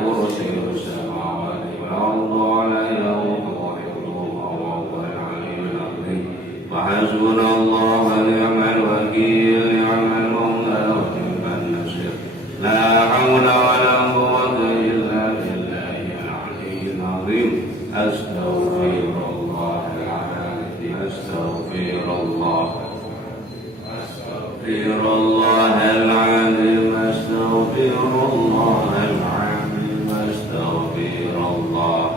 كرسيه السماوات والأرض ولا يؤوده حفظهما وهو العلي العظيم وحسبنا الله ونعم الوكيل نعم المولى ونعم النصير لا حول ولا قوة إلا بالله العلي العظيم أستغفر الله العظيم أستغفر الله العظيم أستغفر الله العظيم أستغفر الله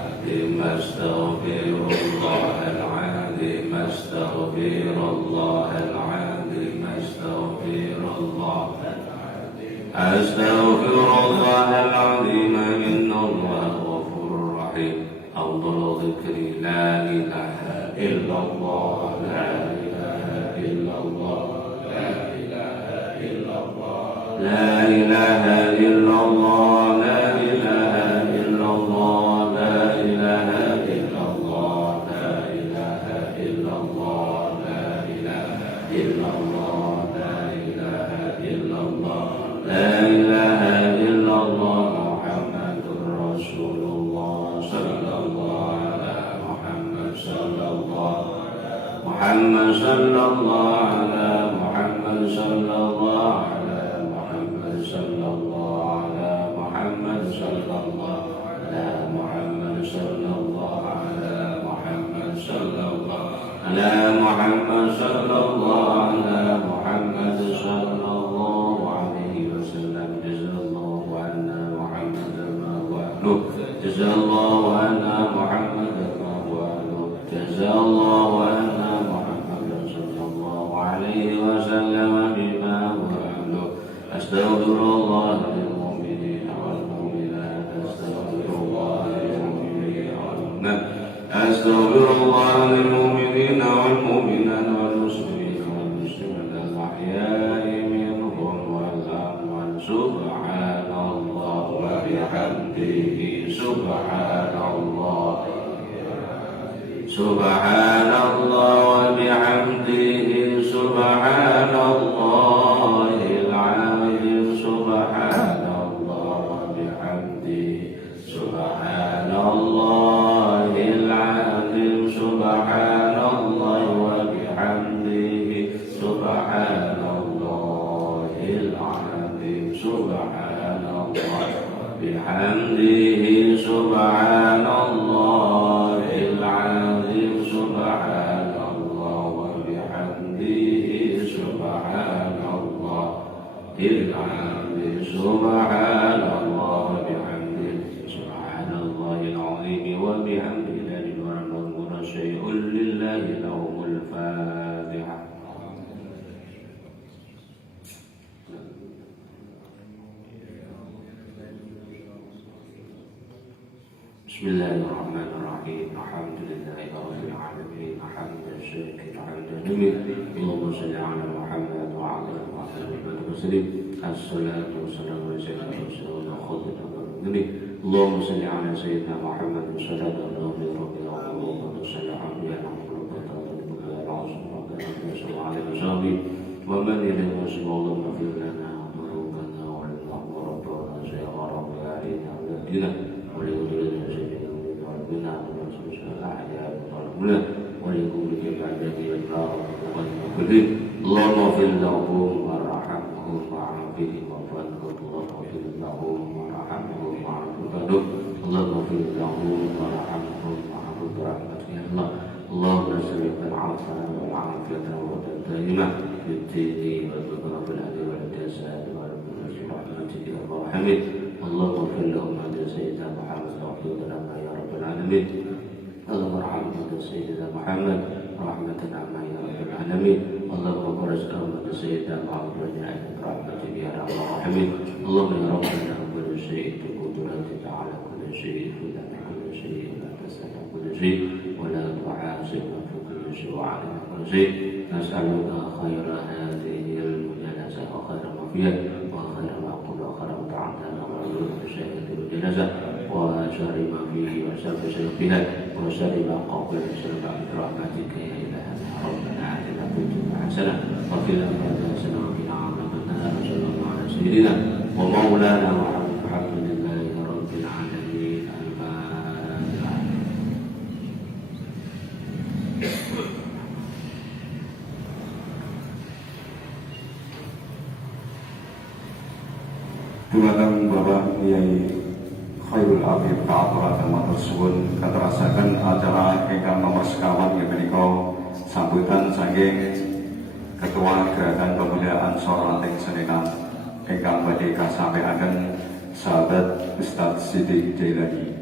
العظيم أستغفر الله العظيم أستغفر الله العظيم أستغفر الله أستغفر الله العظيم إن الله غفور رحيم أفضل ذكر لا إله إلا الله لا إله إلا الله لا إله إلا الله لا إله إلا الله لا إله إلا الله لا إله إلا الله لا إله إلا الله لا إله إلا الله لا إله إلا الله محمد رسول الله صلى الله على محمد صلى الله محمد صلى الله على محمد صلى الله على محمد صلى الله على محمد صلى الله على محمد صلى الله على محمد صلى الله على محمد صلى الله على محمد صلى الله عليه وسلم جزا الله عنا محمدا ما وعده جزا الله عنا محمدا ما وعده جزا الله عنا محمدا صلى الله عليه وسلم بما وعده أستغفر الله للمؤمنين والمؤمنات أستغفر الله للمؤمنين والمؤمنات أستغفر الله للمؤمنين والمؤمنات والمسلمين والمسلمات الأحياء منهم والأموات سبحان الله وبحمده سبحان الله سبحان الله وبحمده سبحان الله العظيم سبحان الله وبحمده سبحان الله العظيم سبحان الله وبحمده سبحان الله العظيم سبحان الله بحمده سبحان الله العظيم سبحان الله وبحمده سبحان الله العظيم سبحان الله وبحمده سبحان الله العظيم وبحمده لا إله إلا الله شيء لله له الفاتحة. بسم الله الرحمن الرحيم الحمد لله رب العالمين حمد الشاكر حمد الجميل اللهم صل على محمد وعلى آله وصحبه وسلم الصلاة والسلام على سيدنا رسول الله اللهم صل على سيدنا محمد صلاة الله رب العالمين وصل على عليه وصحبه ومن إليه وصل اللهم اغفر لنا ذنوبنا ولله ربنا يا رب العالمين ولدنا ولولدنا بنا ونصوص الأحياء والأموات ولكل عبادك النار والمكرمين اللهم اغفر لهم وارحمهم وعافهم وفضلهم اللهم اغفر لهم وارحمهم وعافهم اللهم اغفر لهم وارحمهم وعافهم برحمتك يا الله اللهم اسألك العفو والعافية والدائمة في الدين والدنيا وفي الأهل والجسد والنفس برحمتك يا الراحم اللهم اغفر لهم عند سيدنا محمد واغفر لنا يا رب العالمين اللهم ارحمنا سيدنا محمد رحمة عما يا رب العالمين اللهم ارزقنا عند سيدنا محمد وجعلنا برحمتك يا رب الراحمين اللهم يا ربنا كل شيء بقدرتك على كل شيء ولا كل شيء لا تسأل كل شيء ولا تحاسب في كل شيء وعلى كل شيء نسألك خير هذه المجالسة وخير ما فيها وخير ما قل وخير ما تعلم وشهد الجنازة وشر ما فيه وشر شيء فيها وشر ما قبل وشر برحمتك يا إلهنا ربنا آتنا في الدنيا حسنة وفي الآخرة حسنة وقنا عذاب النار صلى الله على سيدنا ومولانا محمد Dumateng Bapak Kyai Khairul Habib Ka'aturaken matur suwun katerasaken acara ingkang nomor sekawan inggih menika sambutan saking Ketua Gerakan Pemuda Ansor Ranting Senenan ingkang badhe kasampaiaken sahabat Ustadz Siddiq Jailani.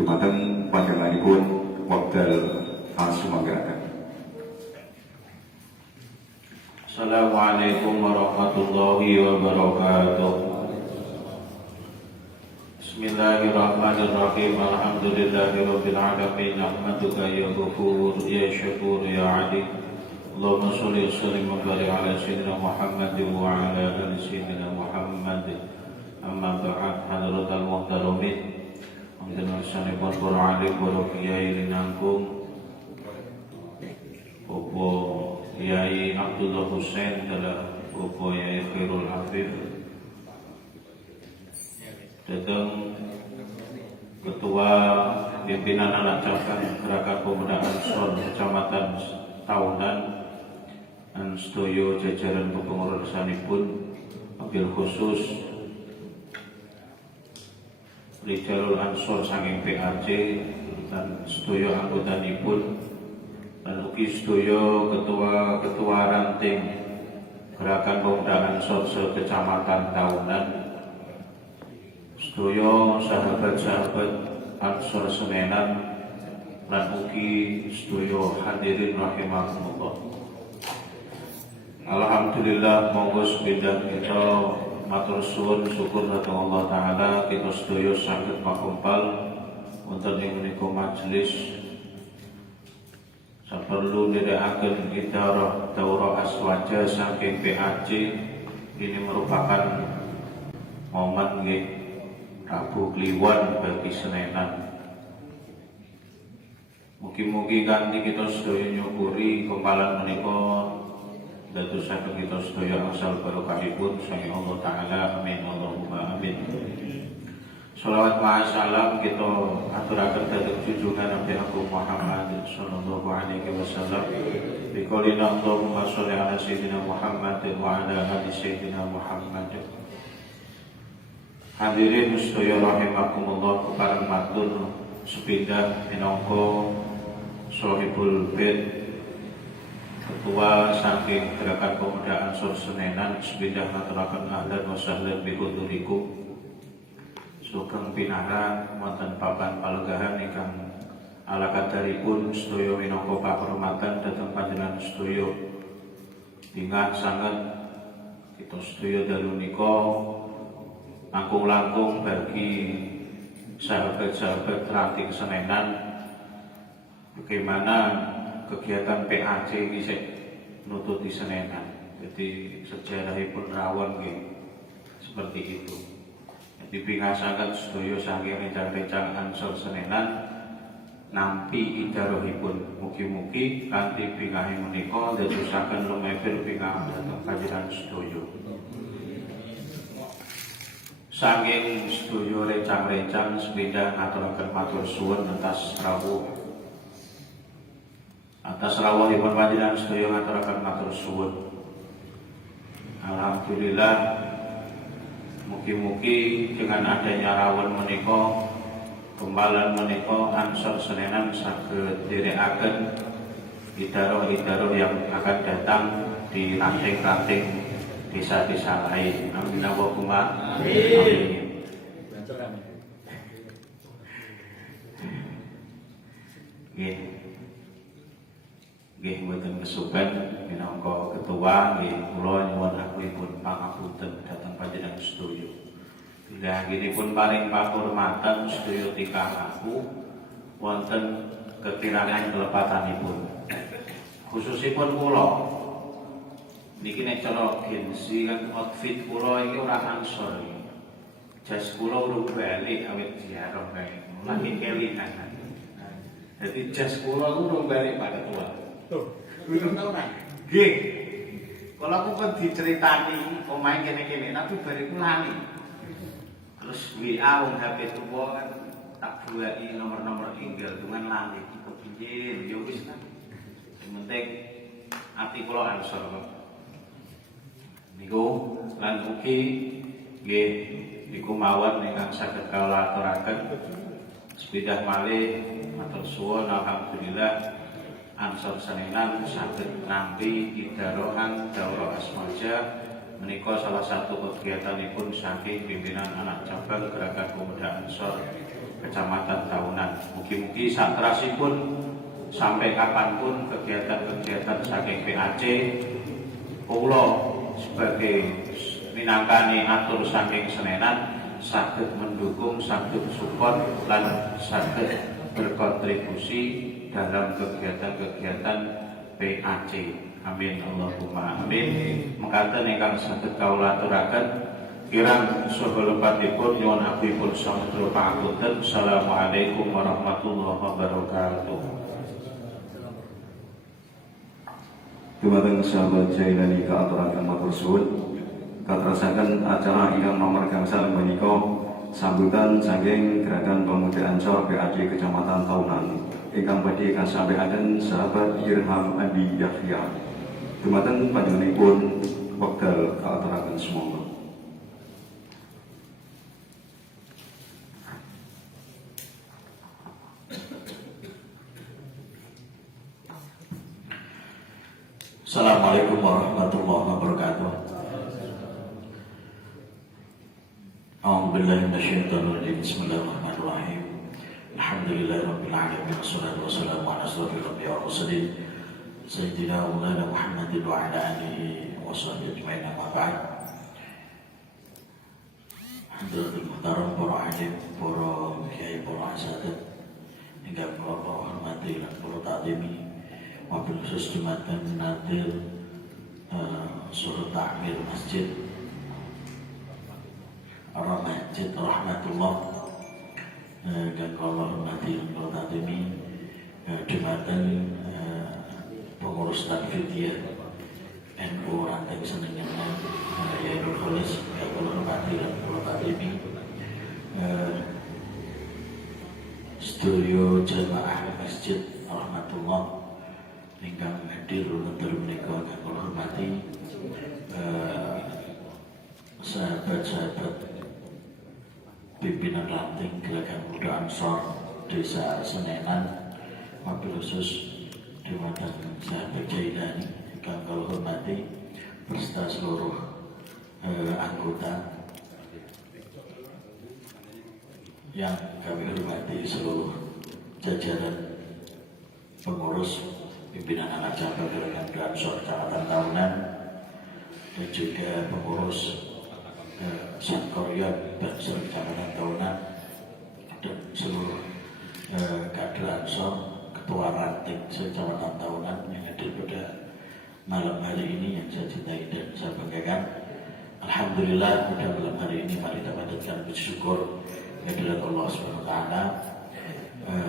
Dumateng panjenenganipun wekdal asumanggaken. Assalamualaikum warahmatullahi wabarakatuh. Bismillahirrahmanirrahim. Alhamdulillahirabbil alamin. Nahmaduka ya ghafur ya syakur ya alim. Allahumma shalli wa sallim wa barik ala sayyidina Muhammad wa ala ali sayyidina Muhammad. Amma ba'd, hadratal muhtaramin. Panjenengan sanipun para alim, para kiai linangkung Bapak Kyai Abdullah Hussein dalam Bapak Kyai Khairul Habib, datang Ketua Pimpinan Anak Cabang Gerakan Pemuda Ansor Kecamatan Tahunan dan sedoyo jajaran kepengurusanipun, wabil khusus Rijalul Ansor saking PAC dan sedoyo anggotanipun, dan ugi sedoyo ketua ranting Gerakan Pemuda Ansor Kecamatan Tahunan, sedoyo sahabat-sahabat Ansor Senenan, lan ugi sedoyo hadirin rahimakumullah. Alhamdulillah, monggo sepindah kita matur suwun syukur dhateng Allah Ta'ala kita sedoyo saged makumpal wonten ing menika majelis saperlu nirikaken daurah aswaja saking PAC. Ini merupakan momen nggih Rabu Kliwon bagi Senenan. Mugi-mugi kanthi kita sedaya nyukuri kempalan menika dadosaken kita sedaya asal barokahipun saking Allah Ta'ala. Amin Allahumma amin. Sholawat ma'asalam kita aturaken dhateng junjungan Nabi Agung Muhammad sallallahu alaihi wasallam. Biqaulina Allahumma sholli ala sayyidina Muhammad wa ala ali sayyidina Muhammad. Hadirin sedaya rahimakumullah, kepareng matur sepindah minangka Shahibul Bait Ketua saking Gerakan Pemuda Ansor Senenan, sepindah maturaken ahlan wa sahlan bi hudurikum. Sugeng pinarak wonten papan palenggahan ingkang ala kadaripun sedaya minangka pakurmatan dhateng panjenengan sedaya. Bingah sanget kita sedaya dalu nika langkung-langkung bagi sahabat-sahabat ranting Senenan bagaimana kegiatan PAC ini nututi Senenan. Jadi sejarahipun rawon nggih seperti itu. Dipingasaken sedaya saking rencang-rencang Ansor Senenan nampi idarohipun. Mugi-mugi kanthi pingahe menika dadosaken lumeber pingah dhateng panjenengan sedaya. Saking sedaya rencang-rencang sepindah ngaturaken matur suwun atas rawuhipun panjenengan sedaya ngaturaken matur suwun. Alhamdulillah, mugi-mugi dengan adanya rawon menika, kempalan menika, Ansor Senenan saged nderekaken idaroh-idaroh yang akan datang di ranting-ranting desa-desa lain. Amin Allahumma amin. Nggih mboten kesupen minangka ketua nggih kula nyuwun agunipun pangapunten dhateng panjenengan sedaya. Bilangipun paring pakurmatan sedaya tingkah laku wonten kekirangan kelepatanipun. Khususipun kula niki nek cara gensi kan outfit kula iki ora Ansor. Jas kula urung balik awit ziarah kae. Lagi kelingan. Jadi jas kula urung balik Pak Ketua. Belum tahu kan? Nggih. Kalau aku kan diceritani omahe kene-kene tapi bariku lali. Terus WA wong HP tuwa kan tak buai nomor-nomor tinggal dengan lali kepiye ya wis kan. Sing penting ati kula Ansor kok. Niku lan ugi nggih iku mawon ingkang saged kawula aturaken. Sepidah malih matur suwun alhamdulillah Ansor Senenan saged nampi idarohan daurah asmaja menika salah satu kegiatanipun saking pimpinan anak cabang Gerakan Pemuda Ansor Kecamatan Tahunan. Mugi-mugi saterasipun sampai kapanpun kegiatan-kegiatan saking PAC kula sebagai minangkani atur saking Senenan saged mendukung, saged support lan saged berkontribusi dalam kegiatan-kegiatan PAC. Amin Allahumma amin. Mekaten ingkang saged kawula aturaken kirang saha lepatipun nyuwun abdipun samudra pangapunten. Assalamualaikum warahmatullahi wabarakatuh. Dumateng sahabat Jailani kaaturaken matur suwun katerasaken acara ingkang nomor gangsal menika sambutan saking Gerakan Pemuda Ansor PAC Kecamatan Tahunan ingkang badhe kasampaiaken sahabat Irham Adi Yahya. Dumateng panjenenganipun wekdal kaaturaken semonggo. Assalamualaikum warahmatullahi wabarakatuh. A'udzubillahi minasyaitonir rajim. Bismillahirrahmanirrahim. Alhamdulillahirabbil alamin wassalatu wassalamu ala asyrofil anbiya'i wal mursalin sayyidina wa maulana Muhammadin wa ala alihi washabbihi ajmain. Amma ba'd. Hadratul muhtaram para alim, para kiai, para asadat ingkang kula hormati lan kula takzimi. Wabil khusus Jumatan Nadir Suruh Ta'mir Masjid Masjid Rahmatullah dan kalau hormati kalau takdimi Jumatan pengurus Tanfidiyah NU Ranting Senengan Yainul Kholis kalau hormati dan kalau takdimi studio Jamaah Masjid Rahmatullah ingkang hadir wonten menika kang kula hormati sahabat-sahabat pimpinan ranting Gerakan Pemuda Ansor Desa Senenan, wabil khusus dumateng sahabat Jailani ingkang kula hormati beserta seluruh anggota yang kami hormati, seluruh jajaran pengurus pimpinan anak cabang Gerakan Pemuda Ansor Kecamatan Tahunan dan juga pengurus Satkoria Bansur Kecamatan Tahunan dan seluruh kader Ansor, ketua ranting Kecamatan Tahunan yang hadir pada malam hari ini yang saya cintai dan saya banggakan. Alhamdulillah pada malam hari ini mari kita panjatkan puji syukur kehadirat Allah SWT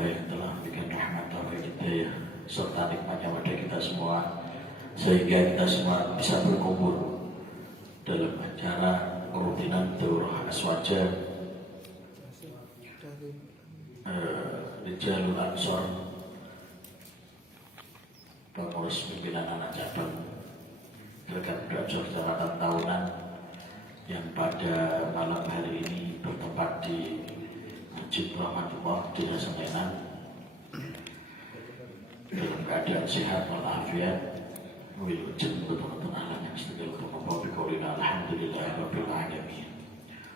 yang telah memberikan rahmat taufik hidayah serta nikmatnya pada kita semua sehingga kita semua bisa berkumpul dalam acara rutinan daurah aswaja di Jalur Ansor pengurus pimpinan anak cabang Gerakan Pemuda Ansor Kecamatan Tahunan yang pada malam hari ini bertempat di Masjid Rahmatullah Desa Senenan dalam keadaan sehat walafiat. Wilujeng betul-betul alam yang setegel berkumpul biqaulina alhamdulillahirabbil alamin.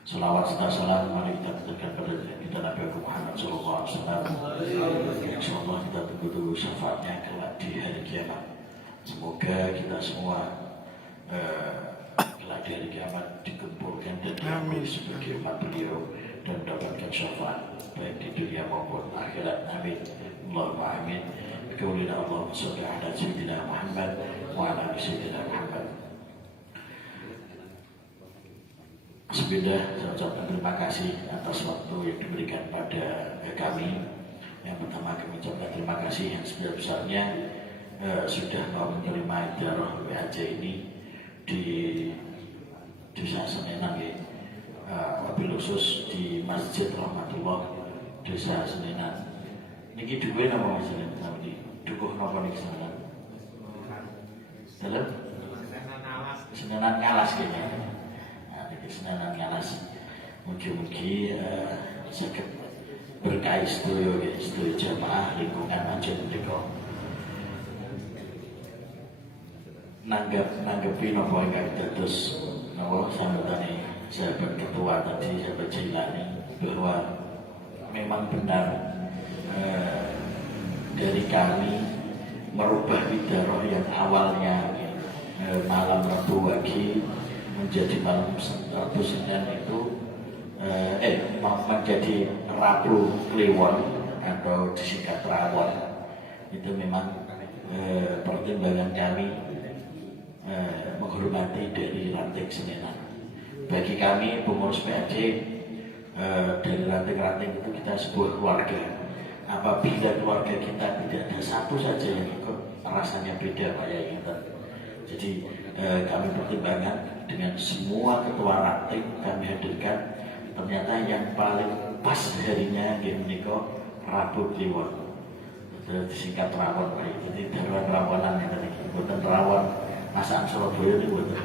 Salawat serta salam mari kita berikan pada kita Nabi Muhammad sallallahu alaihi wasallam. Insyaallah kita tunggu syafaatnya kelak di hari kiamat. Semoga kita semua kelak di hari kiamat dikumpulkan dan diambil sebagai umat beliau dan mendapatkan syafaat baik di dunia maupun akhirat. Amin. Allahumma amin. Biqaulina Allahumma shalli ala sayyidina Muhammad wa ala ali sayyidina Muhammad. Bismillah, saya ucapkan terima kasih atas waktu yang diberikan pada kami. Yang pertama kami ucapkan terima kasih yang sebesar-besarnya sudah mau menerima idarah PAC ini di Desa Senenan ya. Wabil khusus di Masjid Rahmatullah Desa Senenan. Niki duwe napa Mas Senenan? Dukuh napa niki Senenan? Dalam Senenan Ngalas kayaknya. Nah, niki Senenan Ngalas. Mugi-mugi saged berkah sedaya jamaah lingkungan aja menika. Nanggepi napa ingkang dados napa sambutane sahabat ketua tadi, sahabat Jailani, bahwa memang benar dari kami merubah idaroh yang awalnya malam Rabu Wage menjadi malam Rabu Senin itu menjadi Rabu Kliwon atau disingkat Rawon. Itu memang pertimbangan kami menghormati dari ranting Senenan. Bagi kami pengurus PAD dari ranting-ranting itu kita sebuah keluarga. Apabila keluarga kita tidak ada satu saja yang ikut, rasanya beda Pak Yai. Jadi kami pertimbangkan dengan semua ketua ranting kami hadirkan. Ternyata yang paling pas harinya menika Rabu Kliwon. Disingkat Rawon Pak. Jadi darurat rawonan yang tadi bukan rawon masakan Surabaya itu bukan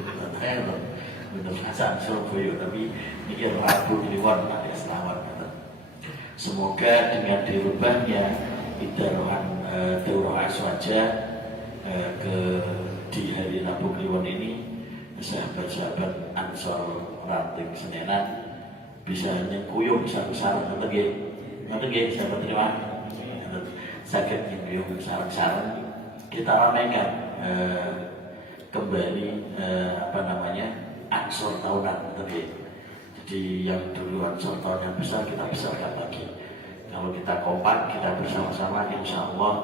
masakan Surabaya, tapi ini Rabu Kliwon Pak ya, selamat. Semoga dengan dirubahnya idarohan daurah aswaja di hari Rabu Kliwon ini, sahabat-sahabat Ansor ranting Senenan bisa nyengkuyung sareng-sareng nggih sahabat terima saged nyengkuyung sareng-sareng kita ramaikan kembali Ansor tahunan nggih. Jadi yang dulu Ansor tahun yang besar kita besarkan lagi. Kalau kita kompak, kita bersama-sama, insya Allah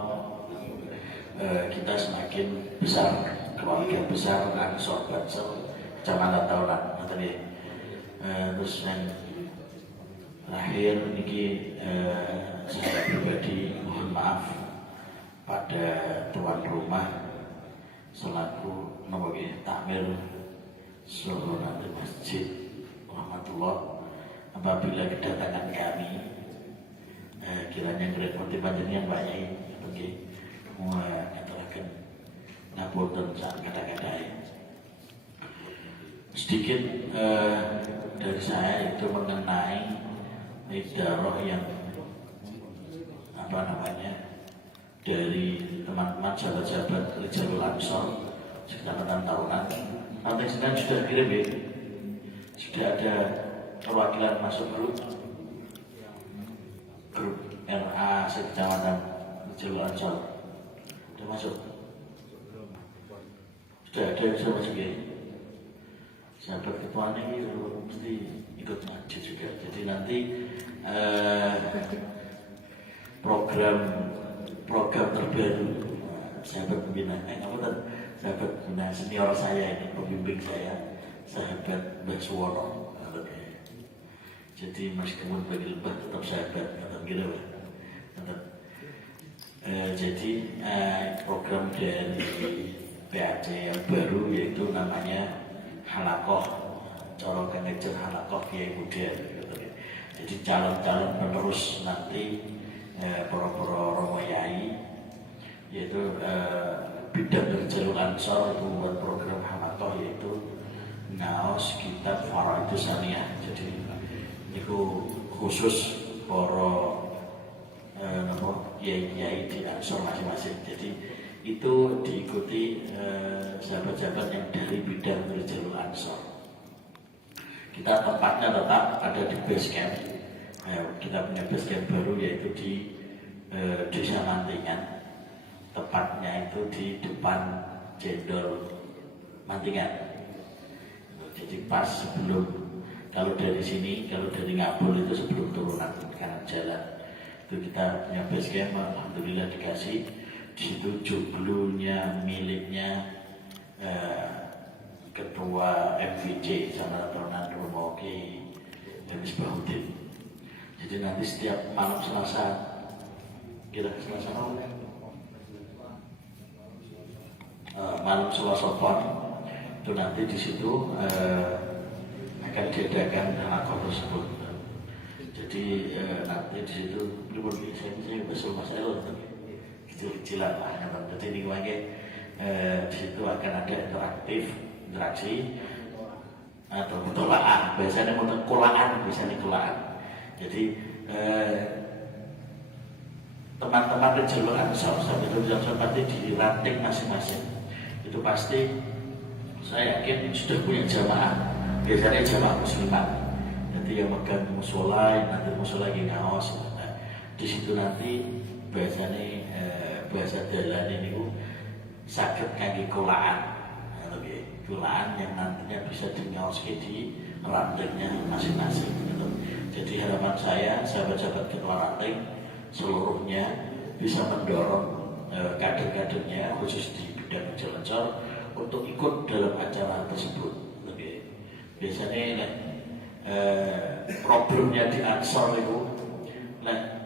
kita semakin besar, keluarga besar Ansor Bansel Kecamatan Tahunan. Terus yang terakhir ini saya pribadi mohon maaf pada tuan rumah selaku takmir seluruh nanti masjid rahmatullah, apabila kedatangan kami kiranya ngrepoti panjenengan Pak Yai nggih ngaturaken ngapunten sak kata-kata sedikit dari saya itu mengenai idaroh yang dari teman-teman sahabat-sahabat Rijalul Ansor Kecamatan Tahunan. Nanti Senin sudah kirim ya, sudah ada perwakilan masuk grup RA Kecamatan Rijalul Ansor sudah masuk, sudah ada yang sudah masuk ya. Sahabat ketuanya ini mesti ikut maju juga. Jadi nanti program terbaru sahabat pembina sahabat pembina senior saya ini, pembimbing saya, sahabat Mbak Suwono. Jadi meskipun bagi lebah tetap sahabat gitu. Jadi program dari PAD yang baru yaitu namanya Halakoh, Coro Kenejer Halakoh Kiai Muda. Jadi calon-calon penerus nanti para Romo Yai, yaitu bidang dari Jalul Ansor itu membuat program Halakoh yaitu ngaos kitab Faraidus Saniyah. Jadi itu khusus para Yai di Ansor masing-masing. Jadi itu diikuti sahabat-sahabat yang dari bidang dari Jalul Ansor. Kita tempatnya tetap ada di base camp. Kita punya base camp baru yaitu di Desa Mantingan. Tepatnya itu di depan Jendol Mantingan. Jadi pas sebelum, kalau dari sini, kalau dari Ngabul itu sebelum turunan kanan jalan itu kita punya base camp. Alhamdulillah dikasih di situ jublunya miliknya Ketua MVJ sama Tahunan Romo Ki Misbahuddin. Jadi nanti setiap malam Selasa, Selasa malam Selasa Pon itu nanti di situ akan diadakan halakoh tersebut. Jadi nanti di situ belum saya besok masalah kecil-kecilan lah. Jadi ini di situ akan ada interaksi atau mutolaan, biasanya kulaan, biasanya kulaan. Jadi teman-teman jalur ansor sampai pasti di ranting masing-masing. Itu pasti saya yakin sudah punya jamaah, biasanya jamaah muslimah. Jadi yang megang musola, yang nanti musola lagi ngaos. Nah, di situ nanti biasanya bahasa dalan ini sakit kaki kulaan. Kulaan yang nantinya bisa dingaoske di rantingnya masing-masing gitu. Jadi harapan saya, sahabat-sahabat ketua ranting seluruhnya bisa mendorong kader-kadernya khusus di bidang Jalan untuk ikut dalam acara tersebut. Biasanya problemnya di Ansor itu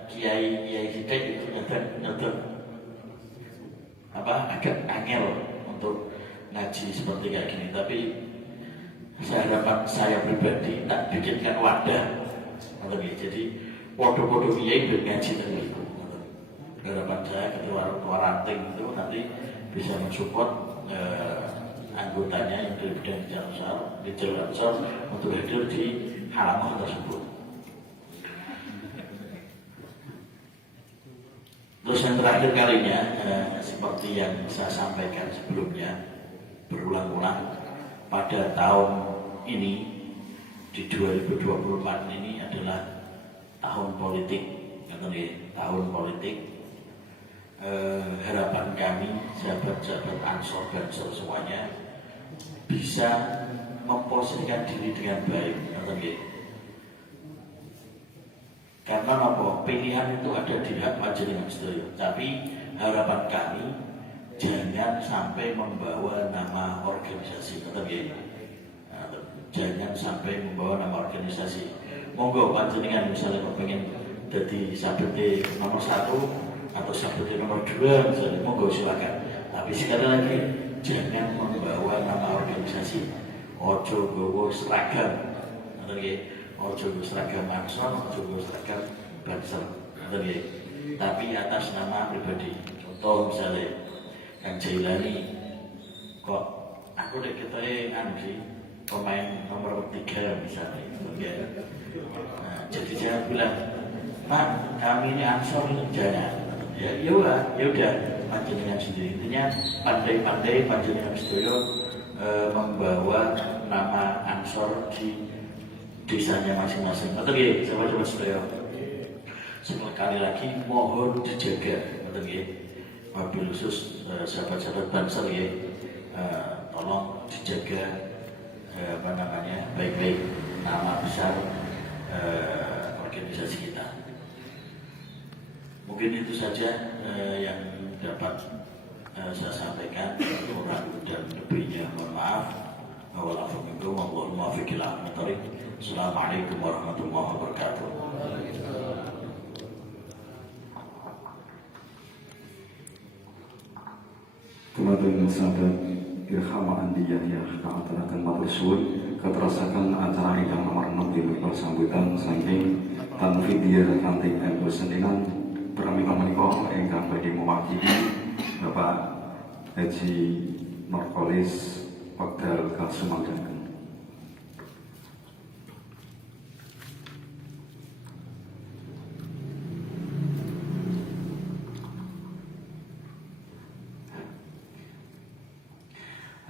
kiai kita itu agak angel untuk ngaji seperti kayak gini, tapi saya pribadi tak bikinkan wadah, jadi waduh kiai ngaji tadi. Harapan saya ketua ranting itu nanti bisa mensupport anggotanya yang dari bidang di Jalan Ansor untuk hadir di halaman tersebut. Terus yang terakhir kalinya, seperti yang saya sampaikan sebelumnya berulang-ulang, pada tahun ini di 2024 ini adalah tahun politik, tahun politik. Harapan kami sahabat-sahabat Ansor dan semuanya bisa memposisikan diri dengan baik, karena apa? Pilihan itu ada di hak panjenengan sedaya. Tapi harapan kami jangan sampai membawa nama organisasi, jangan sampai membawa nama organisasi. Monggo panjenengan misalnya pengen jadi sabete nomor 1 atau sabete nomor 2 misalnya, monggo silakan. Tapi sekali lagi jangan membawa nama organisasi. Ojo gowo seragam, ojo gowo seragam Ansor, ojo gowo seragam Banser, tapi atas nama pribadi. Contoh misalnya Kang Jailani, kok aku udah ketemu sih pemain nomor 3 misalnya, nah, jadi saya bilang, Pak, kami ini Ansor jangan, ya udah panjenengan sendiri. Intinya pandai-pandai panjenengan sedaya membawa nama Ansor di desanya masing-masing. Betul ya, sahabat-sahabat sedaya. Sekali lagi mohon dijaga, betul ya. Wabil khusus sahabat-sahabat Banser ya, tolong dijaga baik-baik nama besar organisasi kita. Mungkin itu saja yang dapat saya sampaikan. Kurang dan lebihnya mohon maaf. Assalamualaikum warahmatullahi wabarakatuh. Kemudian sahabat Irhama Andiyah yang akan matur suwun keterasakan acara ingkang nomor 6 di sambutan saking Tanfidiyah Ranting Persenian pramila menika ingkang badhe mewakili Bapak Haji Nurkolis Pekdal Kasumanggaken.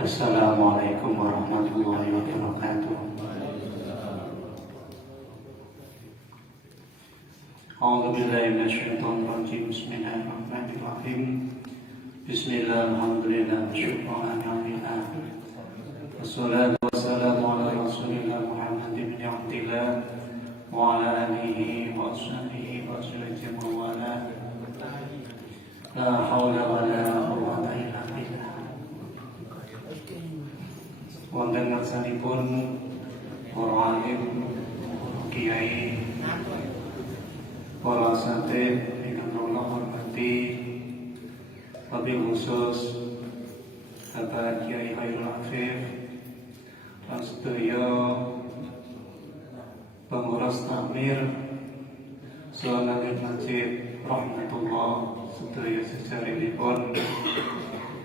Assalamualaikum warahmatullahi wabarakatuh. A'udzu billahi minasyaitonir rajim. Bismillahirrahmanirrahim. Bismillah, alhamdulillah, syukuralhamdulillah. Wassalatu wassalamu ala rasulillah Muhammad bin Abdillah wa ala alihi wa ashabihi wa sallam wa ala la hawla wa la quwwata illa billah. Wonten ngarsanipun para alim, kiai, para asatidz ingkang kula hormati, wabil khusus Bapak Kiai Khairul Afif lan sedaya pengurus takmir Salat Masjid Rahmatullah sedaya sejarahipun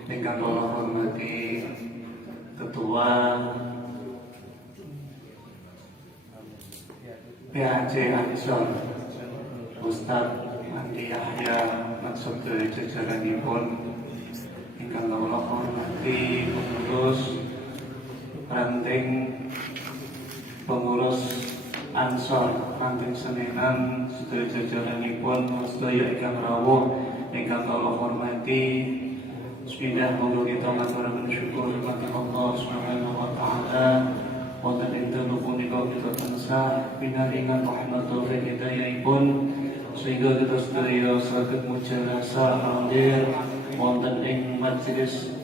ingkang kula hormati Ketua PAJ Ansor Ustaz Andi Yahya maksud jajaranipun ingkang kula hormati pengurus ranting pengurus Ansor ranting Senenan sedaya jajaranipun sedaya ingkang rawuh ingkang kula hormati. Bismillah, monggo kita ngaturaken syukur kepada Allah Subhanahu wa taala wonten ing dalu punika kita tansah pinaringan rahmatul hidayahipun sehingga kita sedaya saged mujalasa hadir wonten ing majelis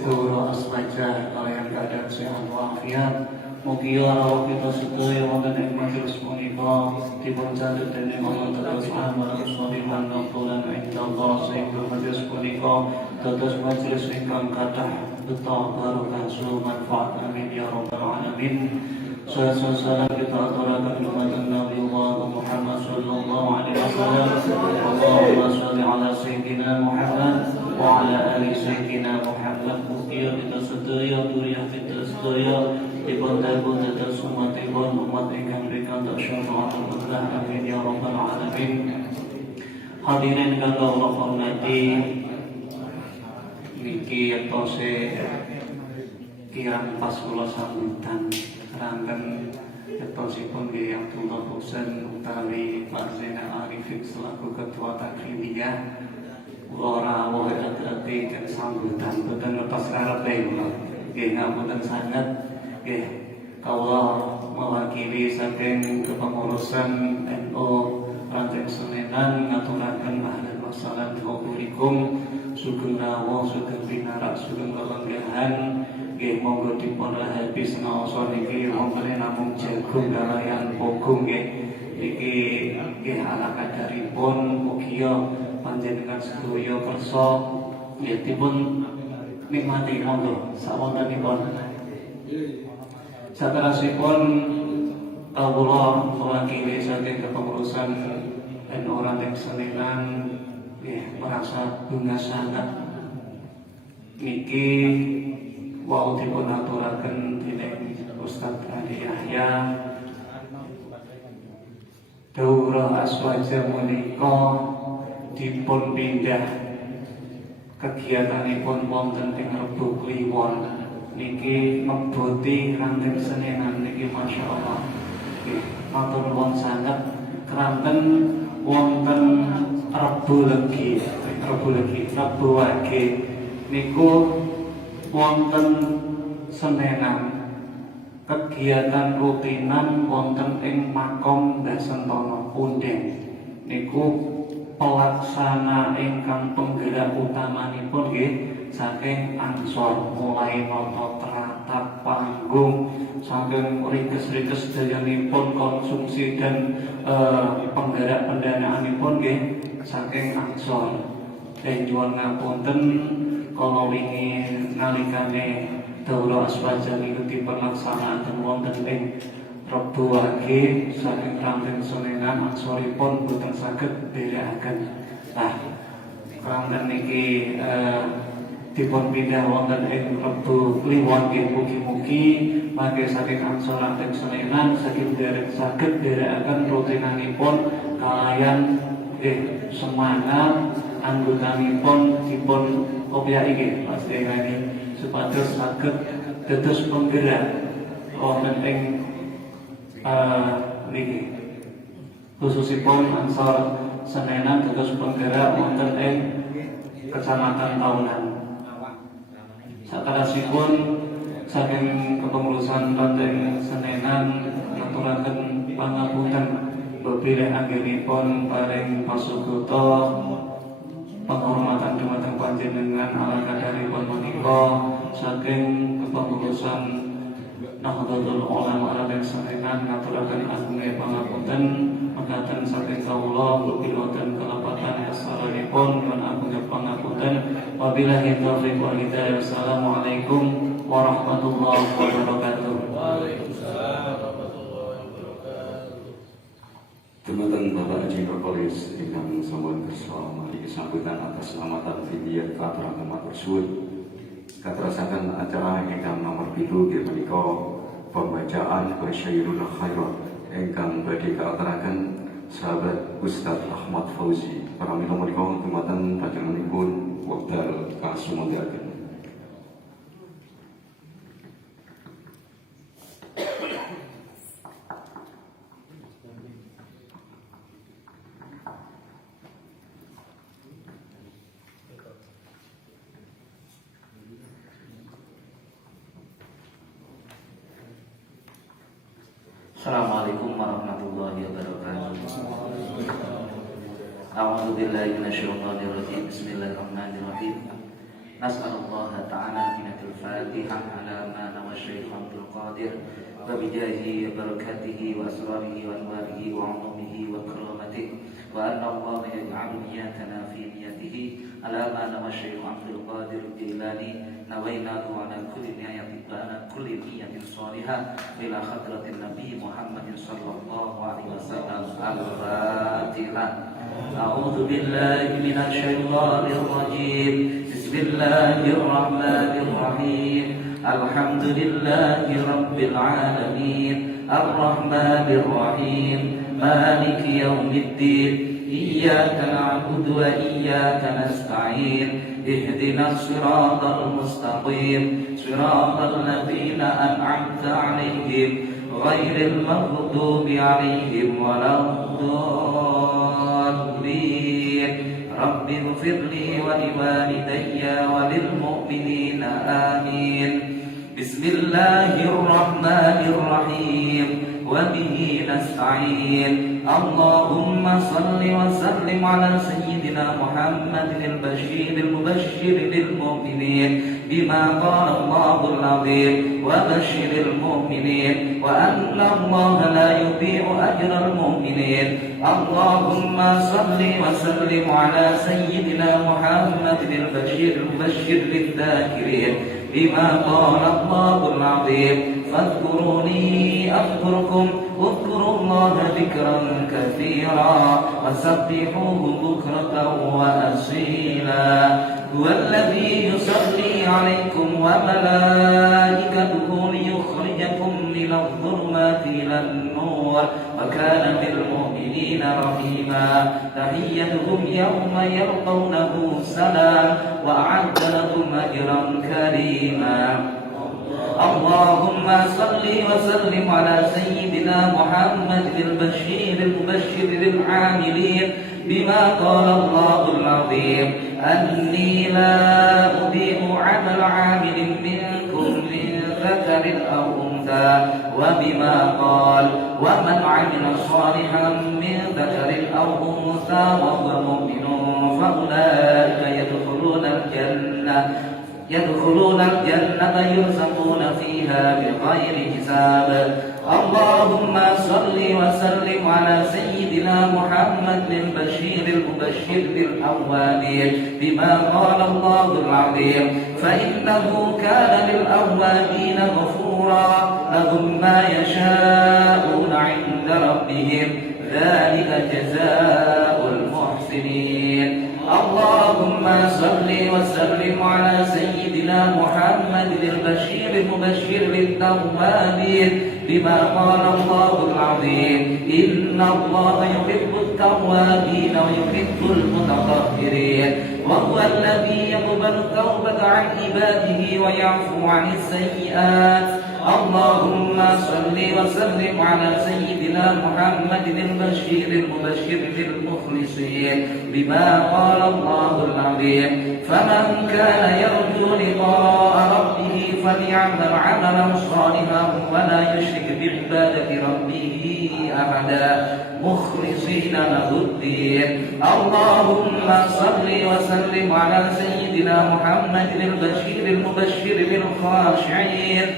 Daurah Aswaja kalian keadaan sehat walafiat. Mugi rawuh kita sedaya wonten ing majelis punika dipun catet dening Allah terus amal sholihan nafulan indallah sehingga majelis punika dados majelis ingkang kathah beta barokah suh manfaat amin ya rabbal alamin. Salam kita aturaken dumateng Nabi Muhammad sallallahu alaihi wasallam. Allahumma shalli ala sayyidina Muhammad wa ala ali sayyidina Muhammad. Mugi kita sedaya duriyah kita sedaya dipun dalem dados umatipun umat ingkang pikantuk syafaatul mutlaq amin ya rabbal alamin. Hadirin kang kula hormati, niki yetose kirang pas kula sambutan ranten yetosipun nggih Abdullah Husain utawi Pak Zainal Arifin selaku ketua taklimiyah. Kula rawuh hati-hati dan sambutan boten lepas karepe kula. Nggih ngapunten sanget. Nggih, kawula mewakili saking kepengurusan NU Ranting Senenan ngaturaken ahlan wassalam kuburikum sugeng rawuh sugeng pinarak sugeng lelenggahan. Nggih monggo dipun lahapi senaosa niki wonten namung jagung kalayan pogong nggih. Iki nggih ala kadaripun mugia panjenengan sedaya kersa nggih dipun nikmati monggo sawontenipun. Saterasipun kawula mewakili saking kepengurusan NU Ranting Senenan nggih merasa bangga sanget niki wau dipun aturaken dening Ustaz Andi Yahya. Daurah Aswaja menika dipun pindah kegiatanipun wonten ing Rebo Kliwon. Niki ngeboti Ranting Senenan niki Masya Allah. Matur nuwun sanget keranten wonten Rebo Legi, Rebo Wage niku wonten Senenan kegiatan rutinan wonten ing Makom Dasentana Punden niku pelaksana ingkang penggerak utamanipun nggih saking Ansor mulai nata tratap panggung saking ringkes-ringkes dayanipun konsumsi dan penggerak pendanaanipun nggih saking Ansor. Nyuwun ngapunten kala wingi nalikane Daurah Aswaja niku dipunlaksanaken wonten ing Rebo Wage saking Ranting Senenan Ansoripun boten saged berekaken. Nah, keranten niki dipun pindah wonten ing Rebo Kliwon nggih mugi-mugi mangke saking Ansor Ranting Senenan saking derek saged berekaken rutinanipun kalayan nggih semangat anggotanipun dipun kopyai nggih Mas Dengani supados saged dados penggerak wonten ing niki khususipun Ansor Senenan dados penggerak wonten ing Kecamatan Taunan. Saterasipun saking kepengurusan Ranting Senenan ngaturaken pangapunten bebilih anggenipun paring pasugata penghormatan dumateng panjenengan ala kadaripun menika saking kepengurusan Nahdlatul Ulama Ranting Senenan ngaturaken agungé pangapunten mekaten saking kawula mugi wonten kelepatan sasaranipun lan agungé pangapunten. Wabillahi taufiq wal hidayah. Wassalamualaikum warahmatullahi wabarakatuh. Waalaikumsalam warahmatullahi wabarakatuh. Dumateng Bapak Haji Propolis ingkang sampun kersa mari sambutan atas amatan Vidya Fatrah Matur suwun katerasaken acara ingkang nomor 7 nggih menika pembacaan Qasyairul Khairat ingkang badhe kaaturaken sahabat Ustaz Ahmad Fauzi. Pramila menika dumateng panjenenganipun wekdal kasumandaken. Assalamualaikum warahmatullahi wabarakatuh. A'udzu billahi minasyaitonir rajim. Bismillahirrahmanirrahim. Nas'alullaha ta'ala minatul Fatihah ala ma nawa Syekh Abdul Qadir wa bijahi wa barakatihi wa asrarihi wa anwarihi wa 'ulumihi wa karamatihi wa anna Allah yaj'alu niyatana fi niyatihi ala ma nawa Syekh Abdul Qadir Jilani nawaina ala kulli niyatin wa ala kulli niyatin salihah ila hadratin Nabi Muhammad sallallahu alaihi wasallam. Al-Fatihah. A'udzu billahi minasy syaithanir rajim. Bismillahir rahmanir rahim. Alhamdulillahi rabbil alamin. Ar-rahmanir rahim. Maliki yaumiddin. Iyyaka na'budu wa iyyaka nasta'in. اهدنا الصراط المستقيم صراط الذين أنعمت عليهم غير المغضوب عليهم ولا الضالين. رب اغفر لي ولوالدي وللمؤمنين آمين. بسم الله الرحمن الرحيم وبه نستعين. اللهم صل وسلم على سيدنا محمد البشير المبشر للمؤمنين بما قال الله العظيم وبشر المؤمنين وأن الله لا يضيع أجر المؤمنين. اللهم صل وسلم على سيدنا محمد البشير المبشر للذاكرين بما قال الله العظيم فاذكروني أذكركم واذكروا الله ذكرا كثيرا وسبحوه بكرة وأصيلا. هو الذي يصلي عليكم وملائكته ليخرجكم من الظلمات إلى النور وكان بالمؤمنين رحيما. تحيتهم يوم يلقونه سلام وأعد لهم أجرا كريما. اللهم صل وسلم على سيدنا محمد البشير المبشر للعاملين بما قال الله العظيم أني لا أضيع عمل عامل منكم من ذكر أو أنثى وبما قال ومن عمل صالحا من ذكر أو أنثى وهو مؤمن فأولئك يدخلون الجنة يرزقون فيها بغير حساب. اللهم صل وسلم على سيدنا محمد البشير المبشر للأوابين بما قال الله العظيم فإنه كان للأوابين غفورا لهم ما يشاءون عند ربهم ذلك جزاء المحسنين. اللهم صل وسلم على سيدنا محمد البشير المبشر للتوابين بما قال الله العظيم إن الله يحب التوابين ويحب المتطهرين وهو الذي يقبل التوبة عن عباده ويعفو عن السيئات. اللهم صل وسلم على سيدنا محمد البشير المبشر للمخلصين بما قال الله العظيم فمن كان يرجو لقاء ربه فليعمل عملا صالحا ولا يشرك بعبادة ربه أحدا مخلصين له الدين. اللهم صل وسلم على سيدنا محمد البشير المبشر للخاشعين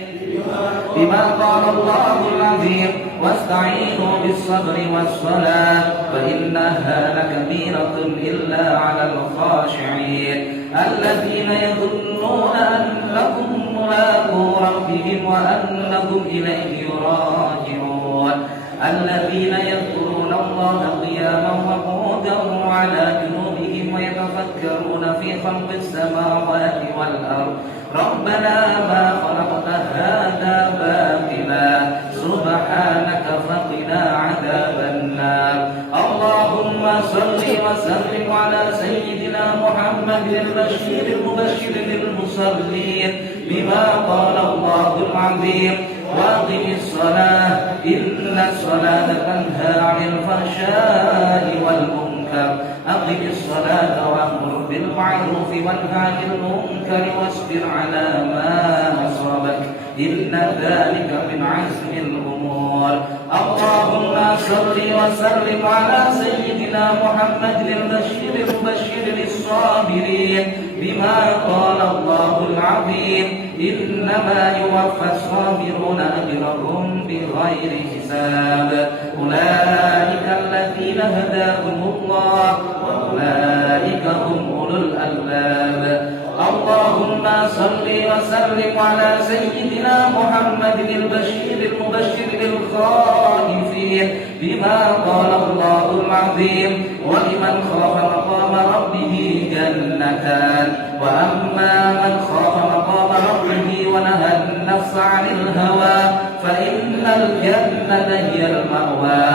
بما قال الله العظيم واستعينوا بالصبر والصلاة فإنها لكبيرة إلا على الخاشعين الذين يظنون أنهم ملاقو ربهم وأنهم إليه راجعون. الذين يذكرون الله قياما وقعودا وعلى جنوبهم ويتفكرون يتفكرون في خلق السماوات والأرض ربنا ما خلقت هذا باطلا سبحانك فقنا عذاب النار. اللهم صل وسلم على سيدنا محمد البشير المبشر للمصلين بما قال الله العظيم وأقم الصلاة إن الصلاة تنهى عن الفحشاء والمنكر أقم الصلاة وأمر بالمعروف وانه عن المنكر واصبر على ما أصابك إن ذلك من عزم الأمور. اللهم صل وسلم على سيدنا محمد البشير المبشر للصابرين بما قال الله العظيم إنما يوفى الصابرون أجرهم بغير حساب أولئك الذين هداهم الله وأولئك هم أولو الألباب. اللهم صل وسلم على سيدنا محمد البشير المبشر للخائفين بما قال الله العظيم ولمن خاف مقام ربه جنتان وأما من خاف مقام ربه ونهى النفس عن الهوى فإن الجنة هي المأوى.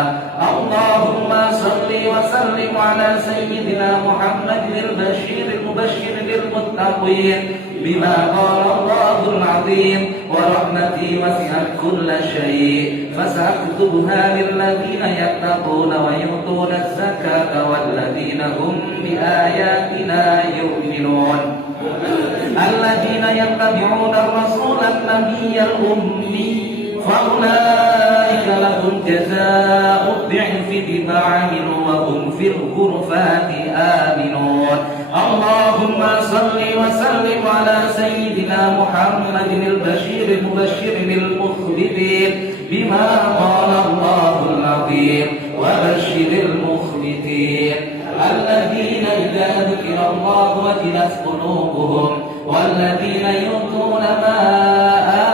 اللهم صل وسلم على سيدنا محمد البشير المبشر للمتقين بما قال الله العظيم ورحمتي وسعت كل شيء فسأكتبها للذين يتقون ويؤتون الزكاة والذين هم بآياتنا يؤمنون الذين يتبعون الرسول النبي الأمي فأولئك لهم جزاء الضعف بما عملوا وهم في الغرفات آمنون. اللهم صل وسلم على سيدنا محمد البشير المبشر للمخبتين بما قال الله العظيم وبشر المخبتين الذين إذا ذكر الله وجلت قلوبهم والذين يؤتون ما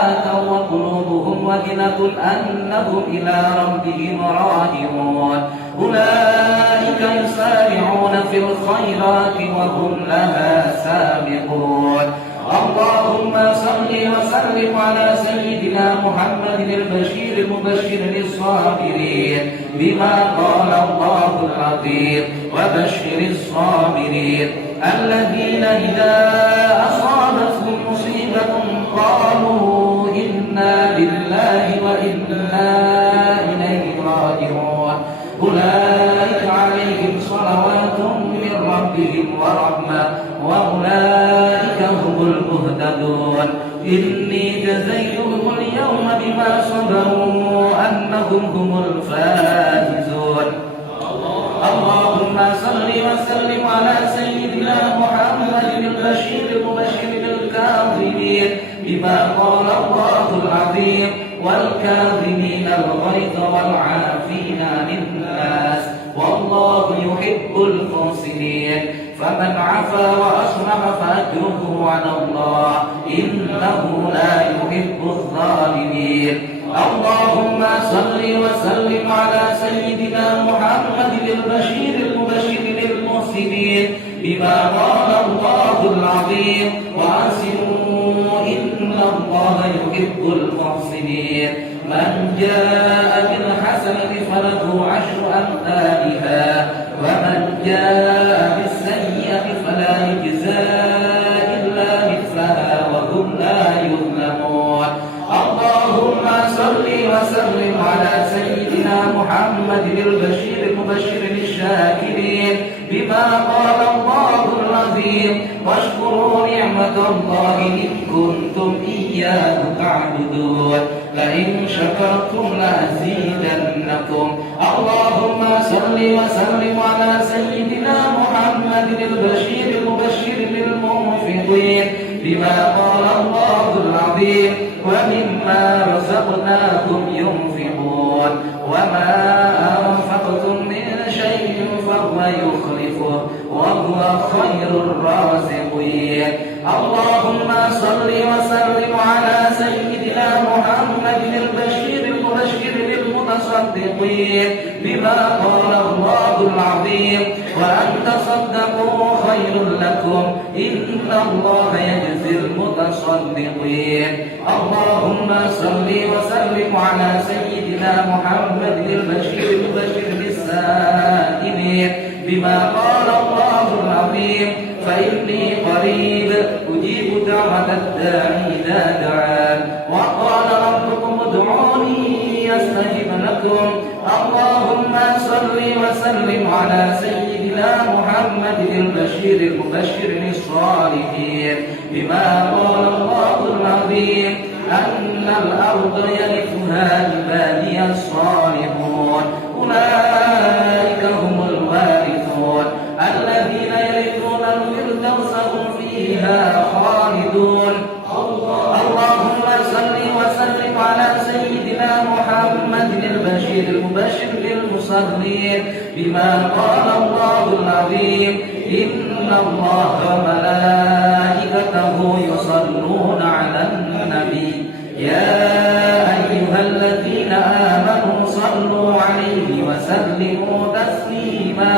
آتوا وقلوبهم وجلة أنهم إلى ربهم راجعون أولئك يسارعون في الخيرات وهم لها سابقون. اللهم صل وسلم على سيدنا محمد البشير المبشر للصابرين بما قال الله العظيم وبشر الصابرين الذين إذا أصابتهم مصيبة قالوا إنا لله وإنا إليه راجعون أولئك عليهم صلوات من ربهم ورحمة وأولئك هم المهتدون. إني جزيتهم اليوم بما صبروا أنهم هم الفائزون. اللهم صل وسلم على سيدنا محمد البشير المبشر للكاظمين بما قال الله العظيم والكاظمين الغيظ والعافين عن الناس والله يحب المحسنين. فمن عفا وأصلح فأجره على الله إنه لا يحب الظالمين. اللهم صل وسلم على سيدنا محمد البشير المبشر للمحسنين بما قال الله العظيم وأحسنوا إن الله يحب المحسنين. من جاء بالحسنة فله عشر أمثالها ومن جاء بالسيئة فلا يجزى إلا مثلها وهم لا يظلمون. اللهم صل وسلم على سيدنا محمد البشير المبشر للشاكرين بما قال الله العظيم واشكروا نعمة الله إن كنتم إياه تعبدون لئن شكرتم لأزيدنكم. اللهم صل وسلم على سيدنا محمد البشير المبشر للمنفقين بما قال الله العظيم ومما رزقناهم ينفقون وما أنفقتم من شيء فهو يخلفه وهو خير الرازقين. اللهم صل وسلم على سيدنا محمد البشير المبشر للمتقين المتصدقين بما قال الله العظيم وأن تصدقوا خير لكم إن الله يجزي المتصدقين اللهم صل وسلم على سيدنا محمد البشير المبشر بالسائلين بما قال الله العظيم فإني قريب أجيب دعوة الداعي إذا دعان وقال ربكم ادعوني أستجب لكم اللهم صل وسلم على سيدنا محمد البشير المبشر للصالحين بما قال الله العظيم أن الأرض يرثها عبادي الصالحون أولئك هم الوارثون الذين يرثون الفردوس هم فيها خالدون اللهم صل وسلم على سيدنا محمد البشير المبشر للمصلين بما قال الله العظيم إن الله وملائكته يصلون على النبي يا أيها الذين آمنوا صلوا عليه وسلموا تسليما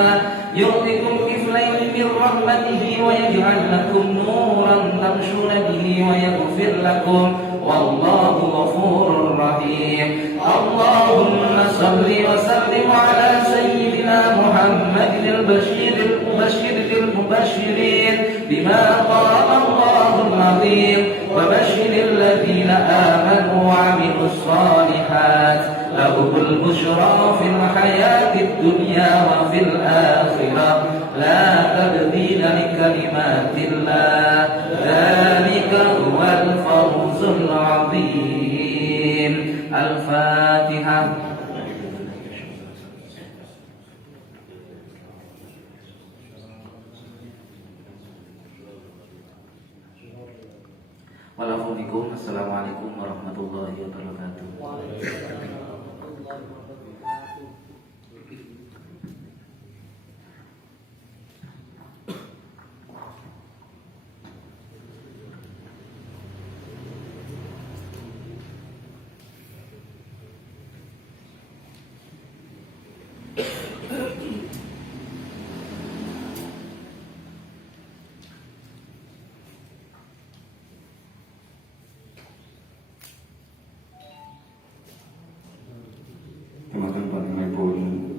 يؤتكم كفلين من رحمته ويجعل لكم نورا تمشون به ويغفر لكم والله غفور رحيم اللهم صل وسلم على سيدنا محمد البشير المبشر للمبشرين بما قال الله العظيم وبشر الذين آمنوا وعملوا الصالحات لهم البشرى في الحياة الدنيا وفي الآخرة لا تبديل لكلمات الله ذلك هو الفوز العظيم الفاتحة Waalaikumsalam. Assalamualaikum warahmatullahi wabarakatuh.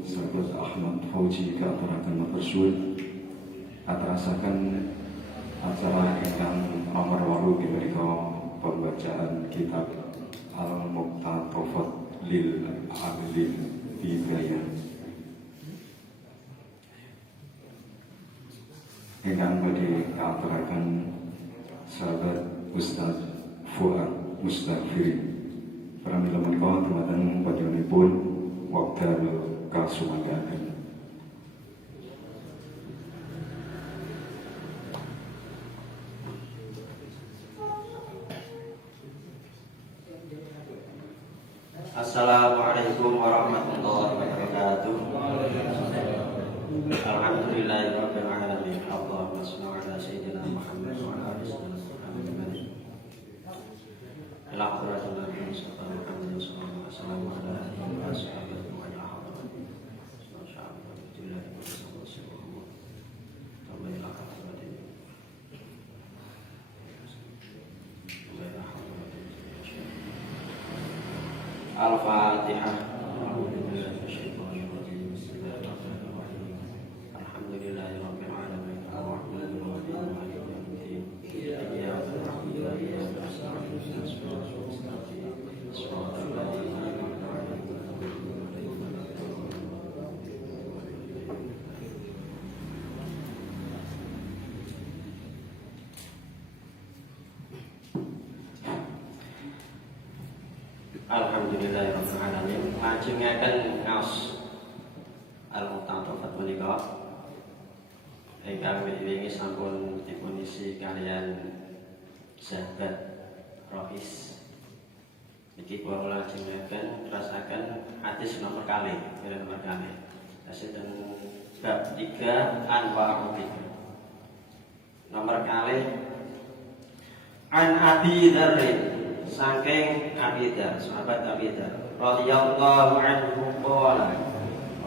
Sahabat Ahmad Fauzi keaturaken matur suwun aturasaken acara ingkang nomor 8 menika pembacaan kitab Al-Muqtatafat lil Amilin Bidayah ingkang badhe kaaturaken sahabat Ustaz Fuad Mustafiri pramila menika dumateng panjenenganipun wekdal kasumanggaken. Assalamualaikum warahmatullahi wabarakatuh. Alhamdulillahirabbil alamin. Allahumma shalli ala sayyidina Muhammad wa ala ali sayyidina Muhammad. Alhamdulillah Al-Fatihah. Alhamdulillahirabbil alamin. Ar-Rahmanir Rahim. Maliki yaumiddin. Iyyaka na'budu wa iyyaka nasta'in. Ihdinas siratal mustaqim. Shiratal ladzina an'amta 'alaihim ghairil maghdubi 'alaihim. Alhamdulillahirabbil alamin. Lajengaken ngaos Al-Muqtatafat menika ingkang wingi sampun dipunisi kalian sahabat Rois. Niki kula lajengaken rasaken hadis nomor kali, nomor kali. Saden bab 3 anwa'u dzikr. Nomor kali An Abi Dzar saking Abi Dzar, sahabat Abi Dzar radhiyallahu anhu qala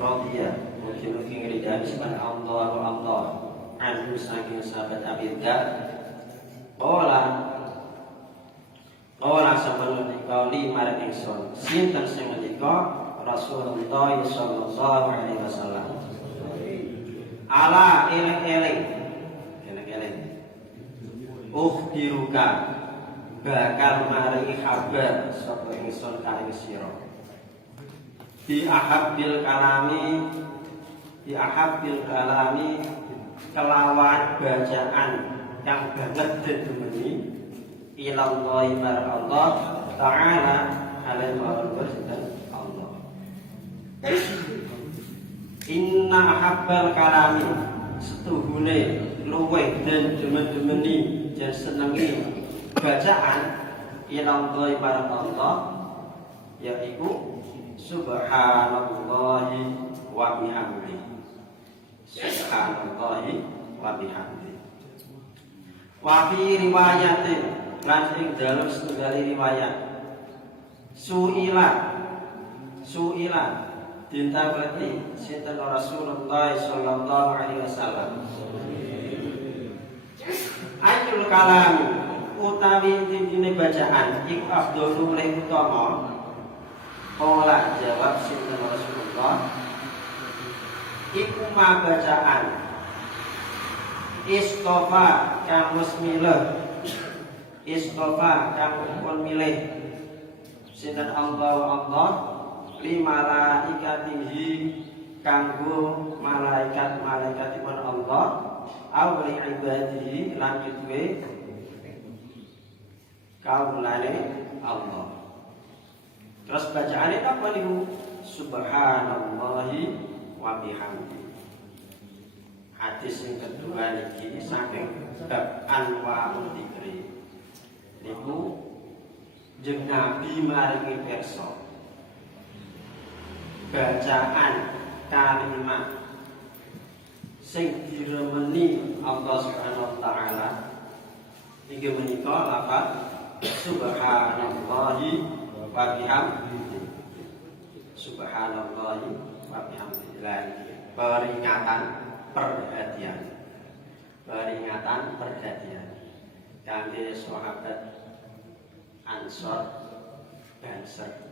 radhiya mugi-mugi ngridani sapa Allah anhu saking sahabat Abi Dzar qala sampun menika li marang ingsun sinten sing menika Rasulullah sallallahu alaihi wasallam ala eling-eling ukhbiruka bakal maringi kabar sapa ingsun karing sira bi ahabbil kalami kelawan bacaan yang banget dedemeni ilallahi marang Allah taala alaihi wa sallam. Inna ahabbal kalami setuhune luweh dan demen-demeni jan senengi bacaan ilallahi marang Allah yaiku subhanallahi wa bihamdihi subhanallahi wa bihamdihi wa fi riwayatin lan ing dalem setunggal riwayat suila dintawati sinten Rasulullah sallallahu alaihi wasallam ayul kalam utawi intine bacaan iku afdhalu luwih utama Qala jawab sinten Rasulullah iku ma bacaan istofa kang wis pun milih sinten Allah li malaikatihi kanggo malaikat-malaikatipun Allah aw li ibadihi lan kedue kaulane Allah. Terus bacaannya apa niku? Subhanallahi wa bihamdi. Hadis yang kedua niki saking bab anwaul dzikri. Niku jeung Nabi maringi pirsa bacaan kalimat sing diremeni Allah Subhanahu wa taala iki menika lafaz subhanallahi wa bihamdihi. Subhanallahi wa bihamdihi. Peringatan perhatian kangge sahabat Ansor Banser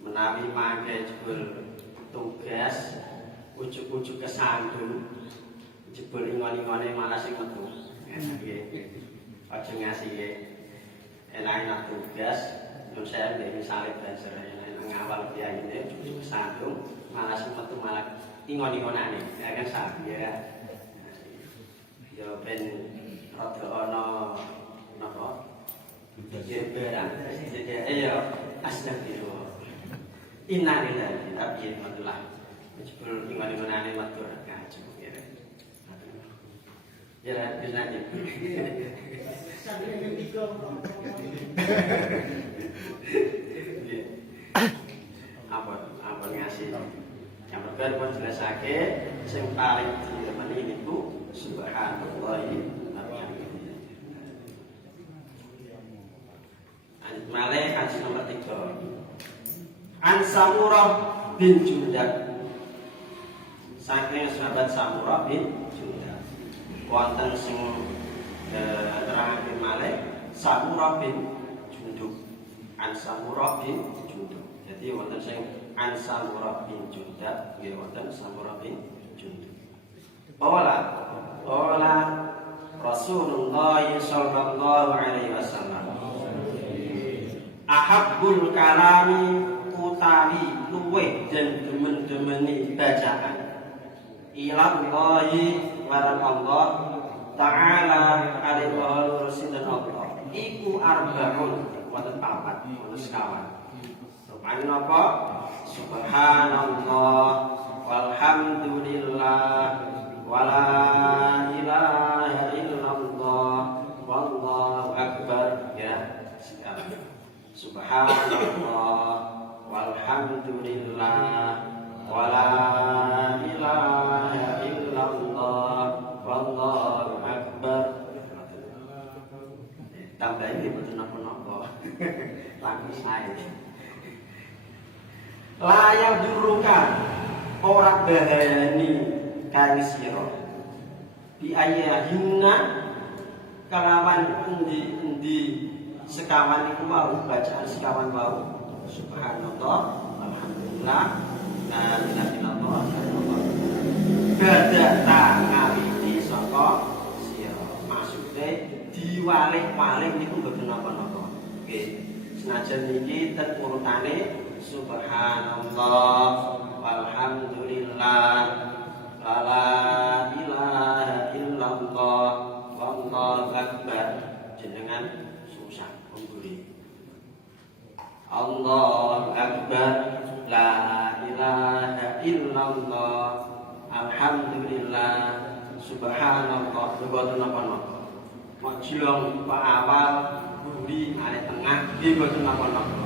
menawi mangke jebul tugas ujug-ujug kesandung jebul ingon-ingone malah sing metu nggih aja ngasih enak tugas nun saya misalnya Banser ngawal kiai ini ujug kesandung malah sing metu malah ingon-ingonane ya kan sapi ya yo ben rada ana napa jeberan jadi ayo astagfirullah innalillahi tapi alhamdulillah jebul ingon-ingonane matur ngajeng ya ya bisa aja apa ngasih yang berkait pun jelasake sing paling ditemani niku subhanallahi wa bihamdihi. Malih hadis nomor 3. An Samurah bin Jundab. Saking sahabat Samurah bin Jundab. Wonten sing terangake malih Samurah bin Jundub. An Samurah bin Jundub. Jadi wonten sing An Samurah bin Jundab, nggih wonten Samurah bin Jundub. Qala Rasulullah sallallahu alaihi wasallam ahabbul kalami utawi luweh dan demen-demeni bacaan ilallahi marang Allah taala alaihi wa sallam Allah iku arba'un wonten papat wonten sekawan rupane napa subhanallah walhamdulillah wala ilaha illallah wallahu akbar ya sekarang subhanallah walhamdulillah wala ilaha illallah wallahu akbar tambahin betul napa-napa lagu saya layang duruka ora bahani kang sira bi ayahinna kalawan endi sekawan iku mau bacaan sekawan mau subhanallah alhamdulillah la ilaha illallah badata ngawiti saka sira maksude diwalik-walik niku mboten napa-napa nggih senajan niki ten urutane subhanallah walhamdulillah la ilaha illallah wallahu akbar jenengan susah memburi Allahu akbar la ilaha illallah alhamdulillah subhanallah mboten napa-napa majlong pak awal buri mari tengah nggih mboten napa-napa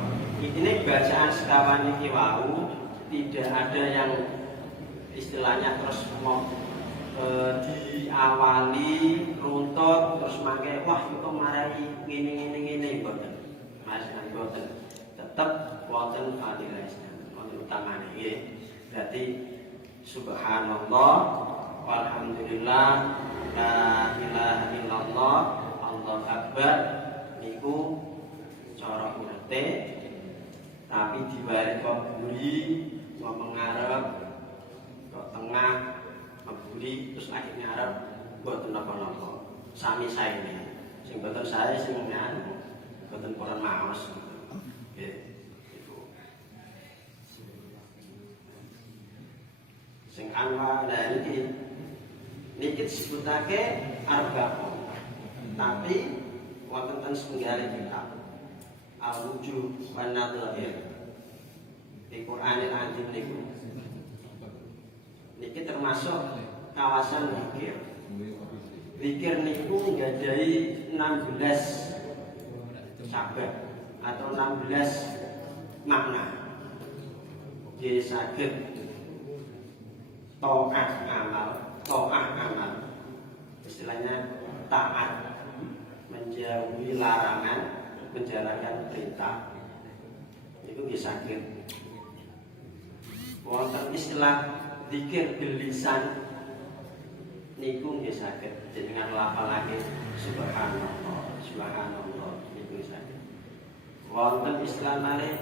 ini bacaan sekawan iki wau tidak ada yang istilahnya terus mau diawali runtut terus mangke wah itu marai ngene mboten Mas mboten tetep wonten fadilah wonten utamane nggih berarti subhanallah walhamdulillah la ilaha illallah Allahu akbar niku cara urute tapi diwalik kok buri kok mengarep kok tengah memburi terus lagi ngarep mboten napa-napa sami saene sing mboten sae sing nganu mboten purun maos nggih iku sing anwa dari niki disebutake arba'un tapi wonten ten setunggal kitab al-wujud wan nadhir di Qur'anil Azim niku niki termasuk kawasan zikir. Zikir niku nggadahi 16 cabang atau 16 makna. Nggih saged taat amal. Istilahnya taat menjauhi larangan, menjalankan perintah. Itu nggih saged. Wonten istilah zikir bil lisan niku nggih saged jenengan lafalake subhanallah niku saged. Wonten istilah malih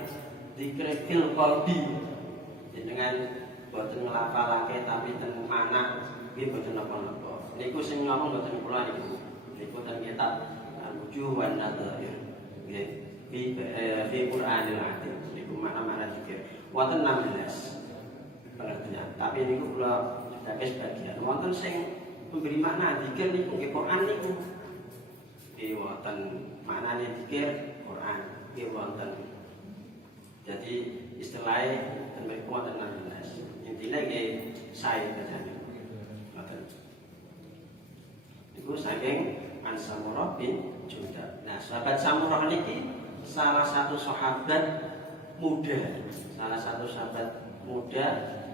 zikir bil qalbi jenengan boten nglafalake tapi ten mana nggih boten napa-napa. Niku sing ngomong boten kula niku ten kitab al-wujuh wan nadhir nggih fi Qur'anil Azim niku mana-mana zikir. Wonten 16 pengertian. Tapi niku kula dados sebagian. Wonten sing memberi makna zikir niku nggih Quran niku. Nggih wonten maknane zikir Quran. Nggih wonten. Jadi istilahnya ten mriku wonten 16. Intine nggih sae bacane. Wonten. Niku saking An Samurah bin Jundab. Nah, sahabat Samurah niki salah satu sahabat muda. Salah satu sahabat muda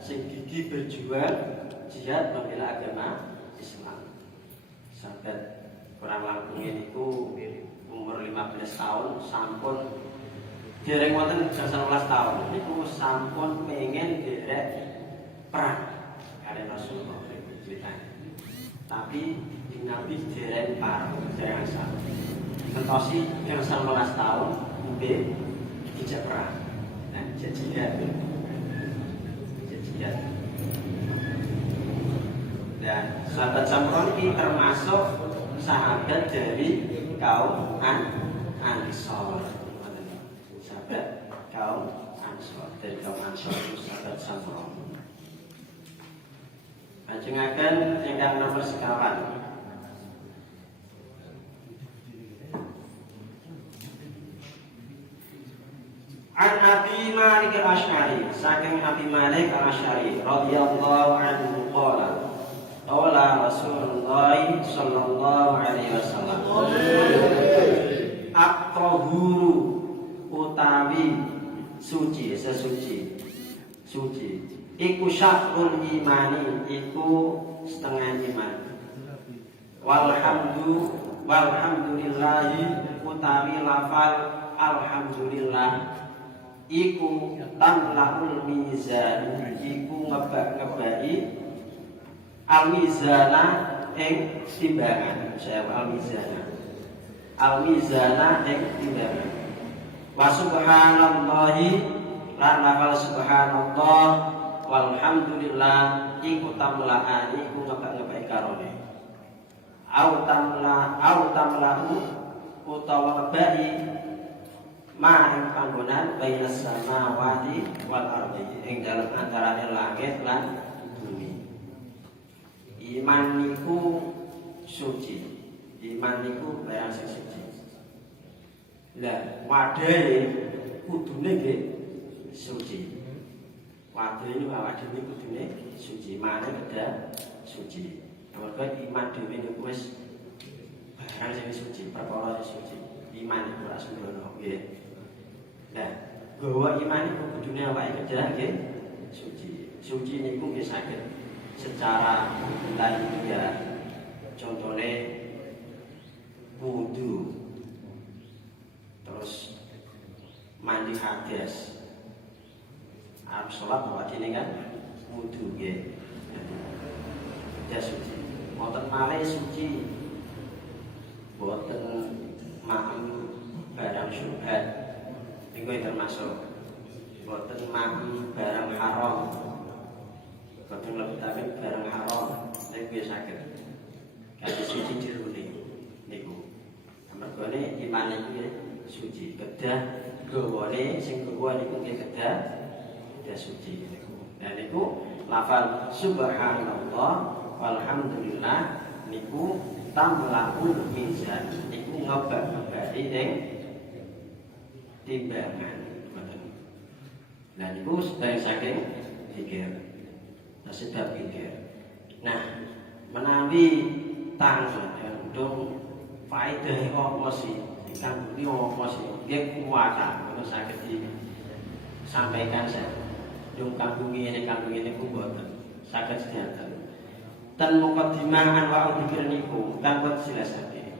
sing gigih berjuang jihad membela agama Islam. Sahabat kurang langkung niku umur 15 tahun sampun dereng wonten 19 tahun niku sampun pengen derek perang kalian Rasulullah ceritanya. Tapi Nabi dereng parang dereng asal. Mentosi yang 19 tahun mungkin tidak perang. Nah, jihad. Dan sahabat Samurah ini termasuk sahabat dari kaum Ansor. Sahabat kaum Ansor dari kaum Ansor itu sahabat Samurah. Lajengaken ingkang nomor sekawan. An Abi Malik al-Asy'ari, saking Abi Malik al-Asy'ari radhiyallahu anhu qala qala Rasulullah sallallahu alaihi wasallam at-tahuru utawi suci sesuci iku syakrul imani iku setengah iman walhamdulillahi utawi lafal alhamdulillah iku tamlaul mizan, iku ngebaki al mizana ing timbangan. Saya al mizana ing timbangan. Wa subhanallahi lan lafal subhanallah walhamdulillah iku tamlaani iku ngebaki karone. Au tamlahu utawa ngebaki ma ing panggonan bainas samawati wal ardi ing dalem antarané langit lan bumi. Iman niku suci. Iman niku barang sing suci. Lah wadahe kudune nggih suci. Wadahe niku awake dhewe kudune suci, mane kedah suci. Mergo iman dhewe niku wis barang sing suci, perkara sing suci. Iman iku ora sembrono nggih. Nah, bahwa iman itu kudune awake kedah nggih suci. Suci niku nggih saged secara lahiriah. Contone wudu. Terus mandi hadas. Arep salat awake dene kan wudu nggih. Ya suci. Wonten malih suci. Boten maem barang syubhat. Iku termasuk boten maem barang haram. Boten lebetaken barang haram. Niku saged. Kaya suci jerone niku. Amargane iman niku suci. Kedah gawane sing gawa niku kedah suci niku. Nah niku lafal subhanallah walhamdulillah niku tamlaul mizan. Niku ngobak-ngobaki ing timbangan. Nah niku sedaya saking zikir. Sebab zikir. Nah, menawi tanggung faedah apa sih? Kang iki apa sih? Nggih kuwasa ngono saged disampaikan saya. Yung kanggung ngene ku mboten saged sedanten. Ten muqaddimah wa dzikir niku kan buat jelasake.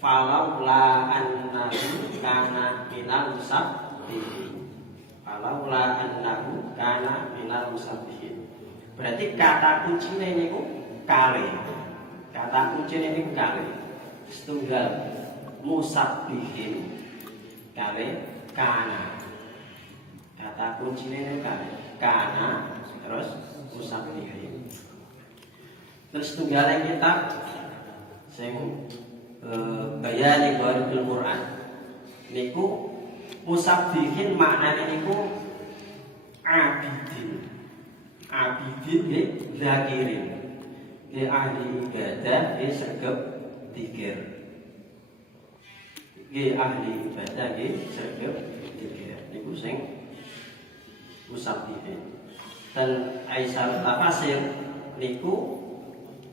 Falau la annahu kana minal musabbihin. Falau la annahu kana minal musabbihin. Berarti kata kuncine niku kali. Kata kuncine niku kali. Setunggal musabbihin. Kali kana. Kata kuncine niku kali. Kana terus musabbihin. Terus tunggalnya kitab sing bayani Gharibul Quran niku musabbihin maknane niku abidin. Abidin nggih zakirin. Nggih ahli ibadah nggih sregep zikir. Nggih ahli ibadah nggih sregep zikir. Niku sing musabbihin. Dan Aisyah Tafsir niku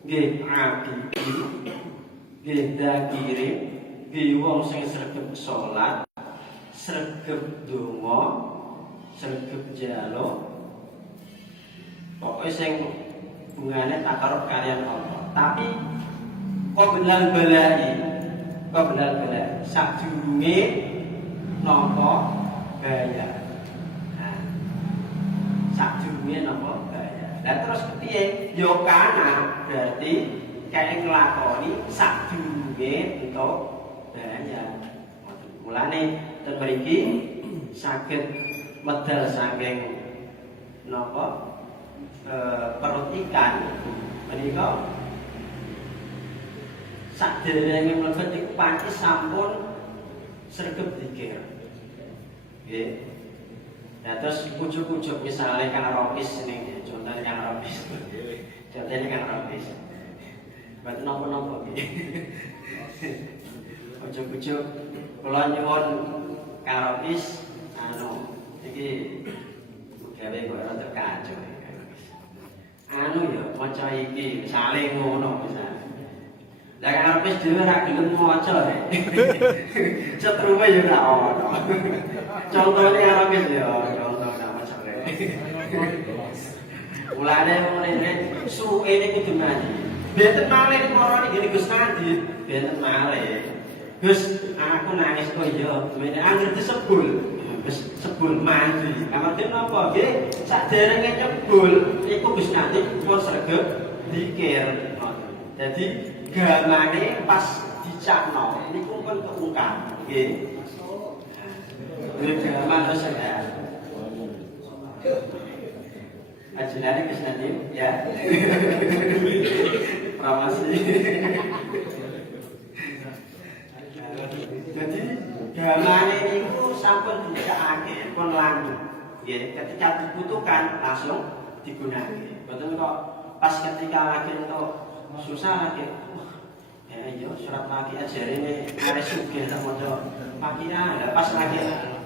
nggih abidin, nggih zakirin, nggih wong sing sregep salat, sregep donga, sregep njaluk. Pokoke sing hubungane takarub kalian Allah. Tapi qoblal balai sadurunge nampa gaya. Nah, sadurunge nampa gaya. Dan terus kepiye? Yo kana berarti kayak nglakoni sadurunge entuk gaya. Mulane ten mriki saged medal saking napa perut ikan menika sadèrèngé mlebet iku panci sampun sregep zikir. Nggih. Nah terus ujug-ujug misalnya kan ropis ning contohnya kan ropis. Contohnya kan ropis. Mboten napa-napa nggih. Ujug-ujug kula nyuwun karopis iki gawe kok ora terkacau. Ya maca iki misale ngono misale. Lah kan arep dhewe ora gelem maca. Cetruwe ya ora ono. Contone arep ya contoh ora maca. Mulane ngene suke iki kudu mandi. Benten malih marani ngene Gus Nadi, benten malih. Gus aku nangis kok ya, mene anggere disebul. Wis jebul mandi. Amarga napa nggih? Saderenge nyebul iku Gusti Kanjeng pun sregep dikir. Jadi gamane pas dicakno niku pun keungkap nggih. Gaman wis ya. Ajenane Gusti Kanjeng ya. Pramasi. Jadi gamane niku sampun dicakake pun lanjut. Nggih, ketika dibutuhkan langsung digunakan. Betul kok pas ketika lagi untuk susah lagi. Ya iya surat lagi ajarine arek sugih tak maca Fatihah. Pas lagi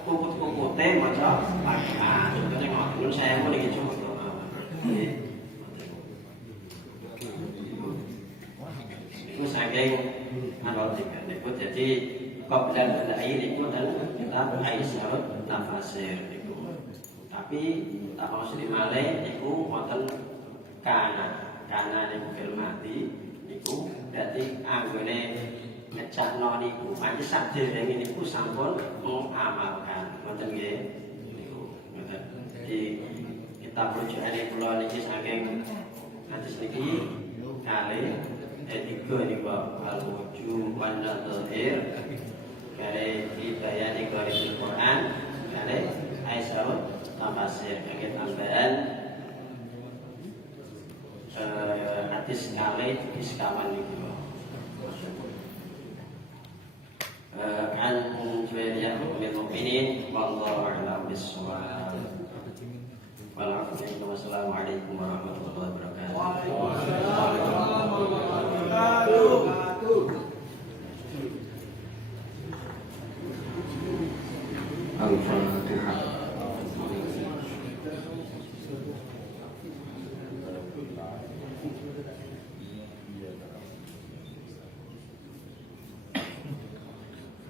puput-pupute maca Fatihah. Contohnya ngoten saya mau niki contoh. Nggih. Itu saking manut niku jadi Qablan al-air itu adalah kita Aisyah Nafasir itu. Tapi tak mau sedih malih niku wonten kana niku mati niku berarti anggone ngecakno niku panci saderenge niku sampun mengamalkan wonten nggih niku ngoten. Jadi kita rujukane kula niki saking hadis niki kalih tiga niku al-wujub wan nadhir kare dibayani dari Al-Quran kare Aisyah Tafsir kage tambahan hadis kali iskaman niku an Juwairiyah min mukminin wallahu a'lam bissawab. Wassalamualaikum warahmatullahi wabarakatuh. Al-Fatihah.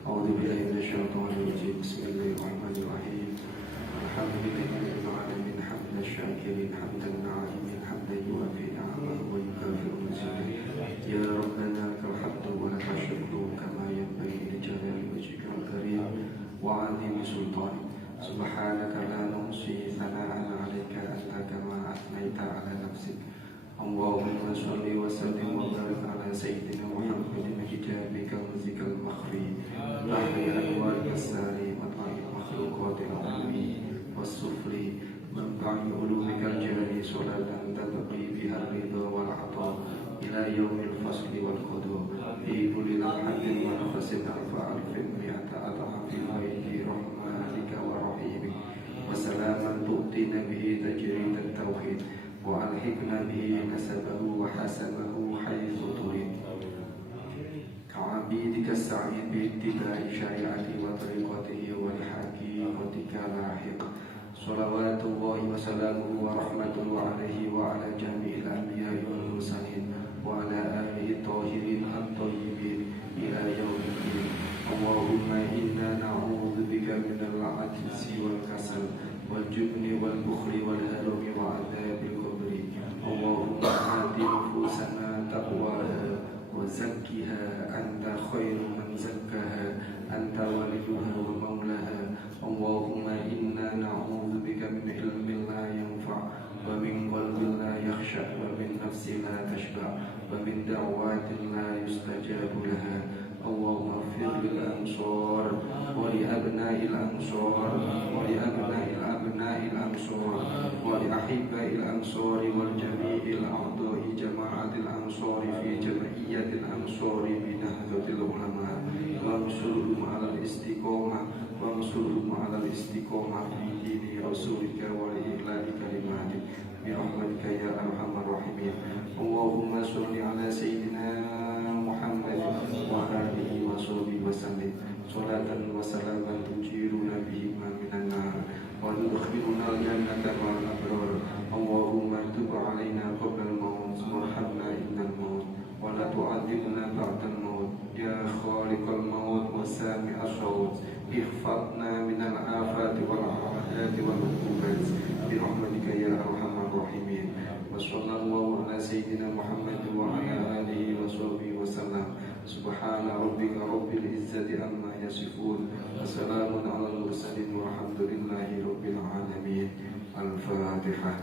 A'udzu billahi minasyaitonir rajim. Bismillahirrahmanirrahim. Alhamdulillahi rabbil alamin hamdan syakirin hamdan na'imin hamdan yuwafi ni'amahu wa yukafi'u mazidah. Ya Rabbana lakal hamdu wa lakal syukru kama yanbaghi li jalali wajhikal karim wa 'azimi sultanik. Subhanaka la nuhsi thana'an 'alaika anta kama athnayta 'ala nafsik. Allahumma shalli wa sallim wa barik 'ala sayyidina Muhammadin hijabika muzikal makhfi tahri anwarika sari matla'i makhluqatil ulwi was-sufli manba'i ulumikal jari salatan tabqi biha ridha wal 'ata ila yaumil fasli wal qada fi kulli lamhatin wa nafasin alfa alfin mi'ata adhafin wa indi rahmatika wa rahimik wa salaman tu'tina bihi tajrid at-tauhid wa alhiqna bihi nasabahu wa hasabahu haythu turid ka'abidika as-sa'id bi'ittiba'i syari'ati wa tariqatihi wa lihaqiqatika lahiq. Salawatullahi wa salamuhu wa rahmatuhu alaihi wa ala jami'il anbiya'i wal mursalin wa ala alihi tahirin at-tayyibin ila yaumiddin. Allahumma inna na'udzu bika minal ajzi wal kasal wal jubni wal bukhli wal harami wa adzabil qabri. Allahumma ati nufusana taqwaha wa zakkiha anta khairu man zakkaha anta waliyuha wa maulaha. Allahumma inna na'udzu bika min ilmin la yanfa' wa min qalbin la yakhsha wa min nafsin la tashba' wa min da'watin la yustajabu laha. Allahumma ighfir lil ansar wa li abna'il ansar wa li abna'il ansar wa li ahibba'il ansar wal jami'il a'dha'i jama'atil ansar fi jam'iyyatil ansar bi nahdlatil ulama wansurhum 'alal istiqomah wansurhum 'alal istiqomah fi dini rasulika wa li ihlali kalimatik bi rahmatika ya arhamar rahimin. Allahumma shalli 'ala sayyidina Muhammad wa alihi wa sahbihi wa sallim salatan wa salaman tujiruna bihi minan nar wa tudkhiluna al-jannata ma'al abrar. Allahumma tub 'alaina qabla al-maut warhamna inda al-maut wa la tu'adzibna ba'da al-maut ya khaliqal maut wa sami'a as-sawt. Ihfadna minal afati wal ahadati wal uqubat bi rahmatika ya arhamar rahimin. Wa sallallahu ala sayyidina Muhammad wa ala alihi wa sahbihi wa sallam. Subhana rabbika rabbil izzati amma يصفون وسلام على المرسلين والحمد لله رب العالمين. الفاتحة.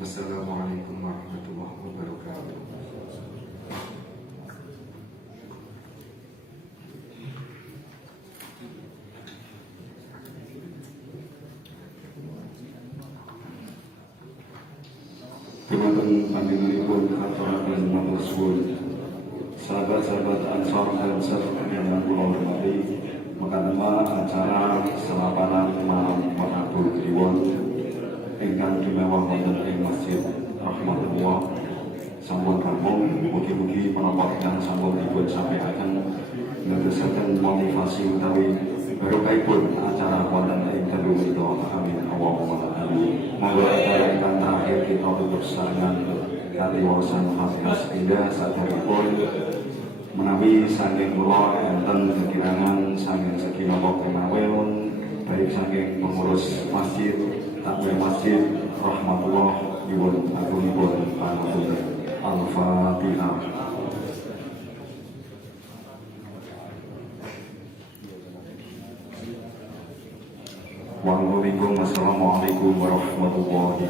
Assalamualaikum warahmatullahi wabarakatuh. Timaken panjenenganipun aturaken matur suwun. Sahabat-sahabat Ansor Al-Ansar yang kula hormati, mekaten acara selapanan malam Wanatul Kliwon ingkang dimewah wonten ing Masjid Rahmatullah sampun rampung. Mugi-mugi menapa ingkang sampun dipun sampaikan ndadosaken motivasi utawi barokahipun acara wonten ing dalu menika. Amin Allahumma amin. Monggo acara ingkang terakhir kita tutup sesarengan kanthi wawasan Fatihah indah saderengipun menawi saking kula enten kekirangan saking segi napa kemawon baik saking pengurus masjid takmir masjid Rahmatullah nyuwun agungipun pangapunten. Al-Fatihah. Wassalamualaikum warahmatullahi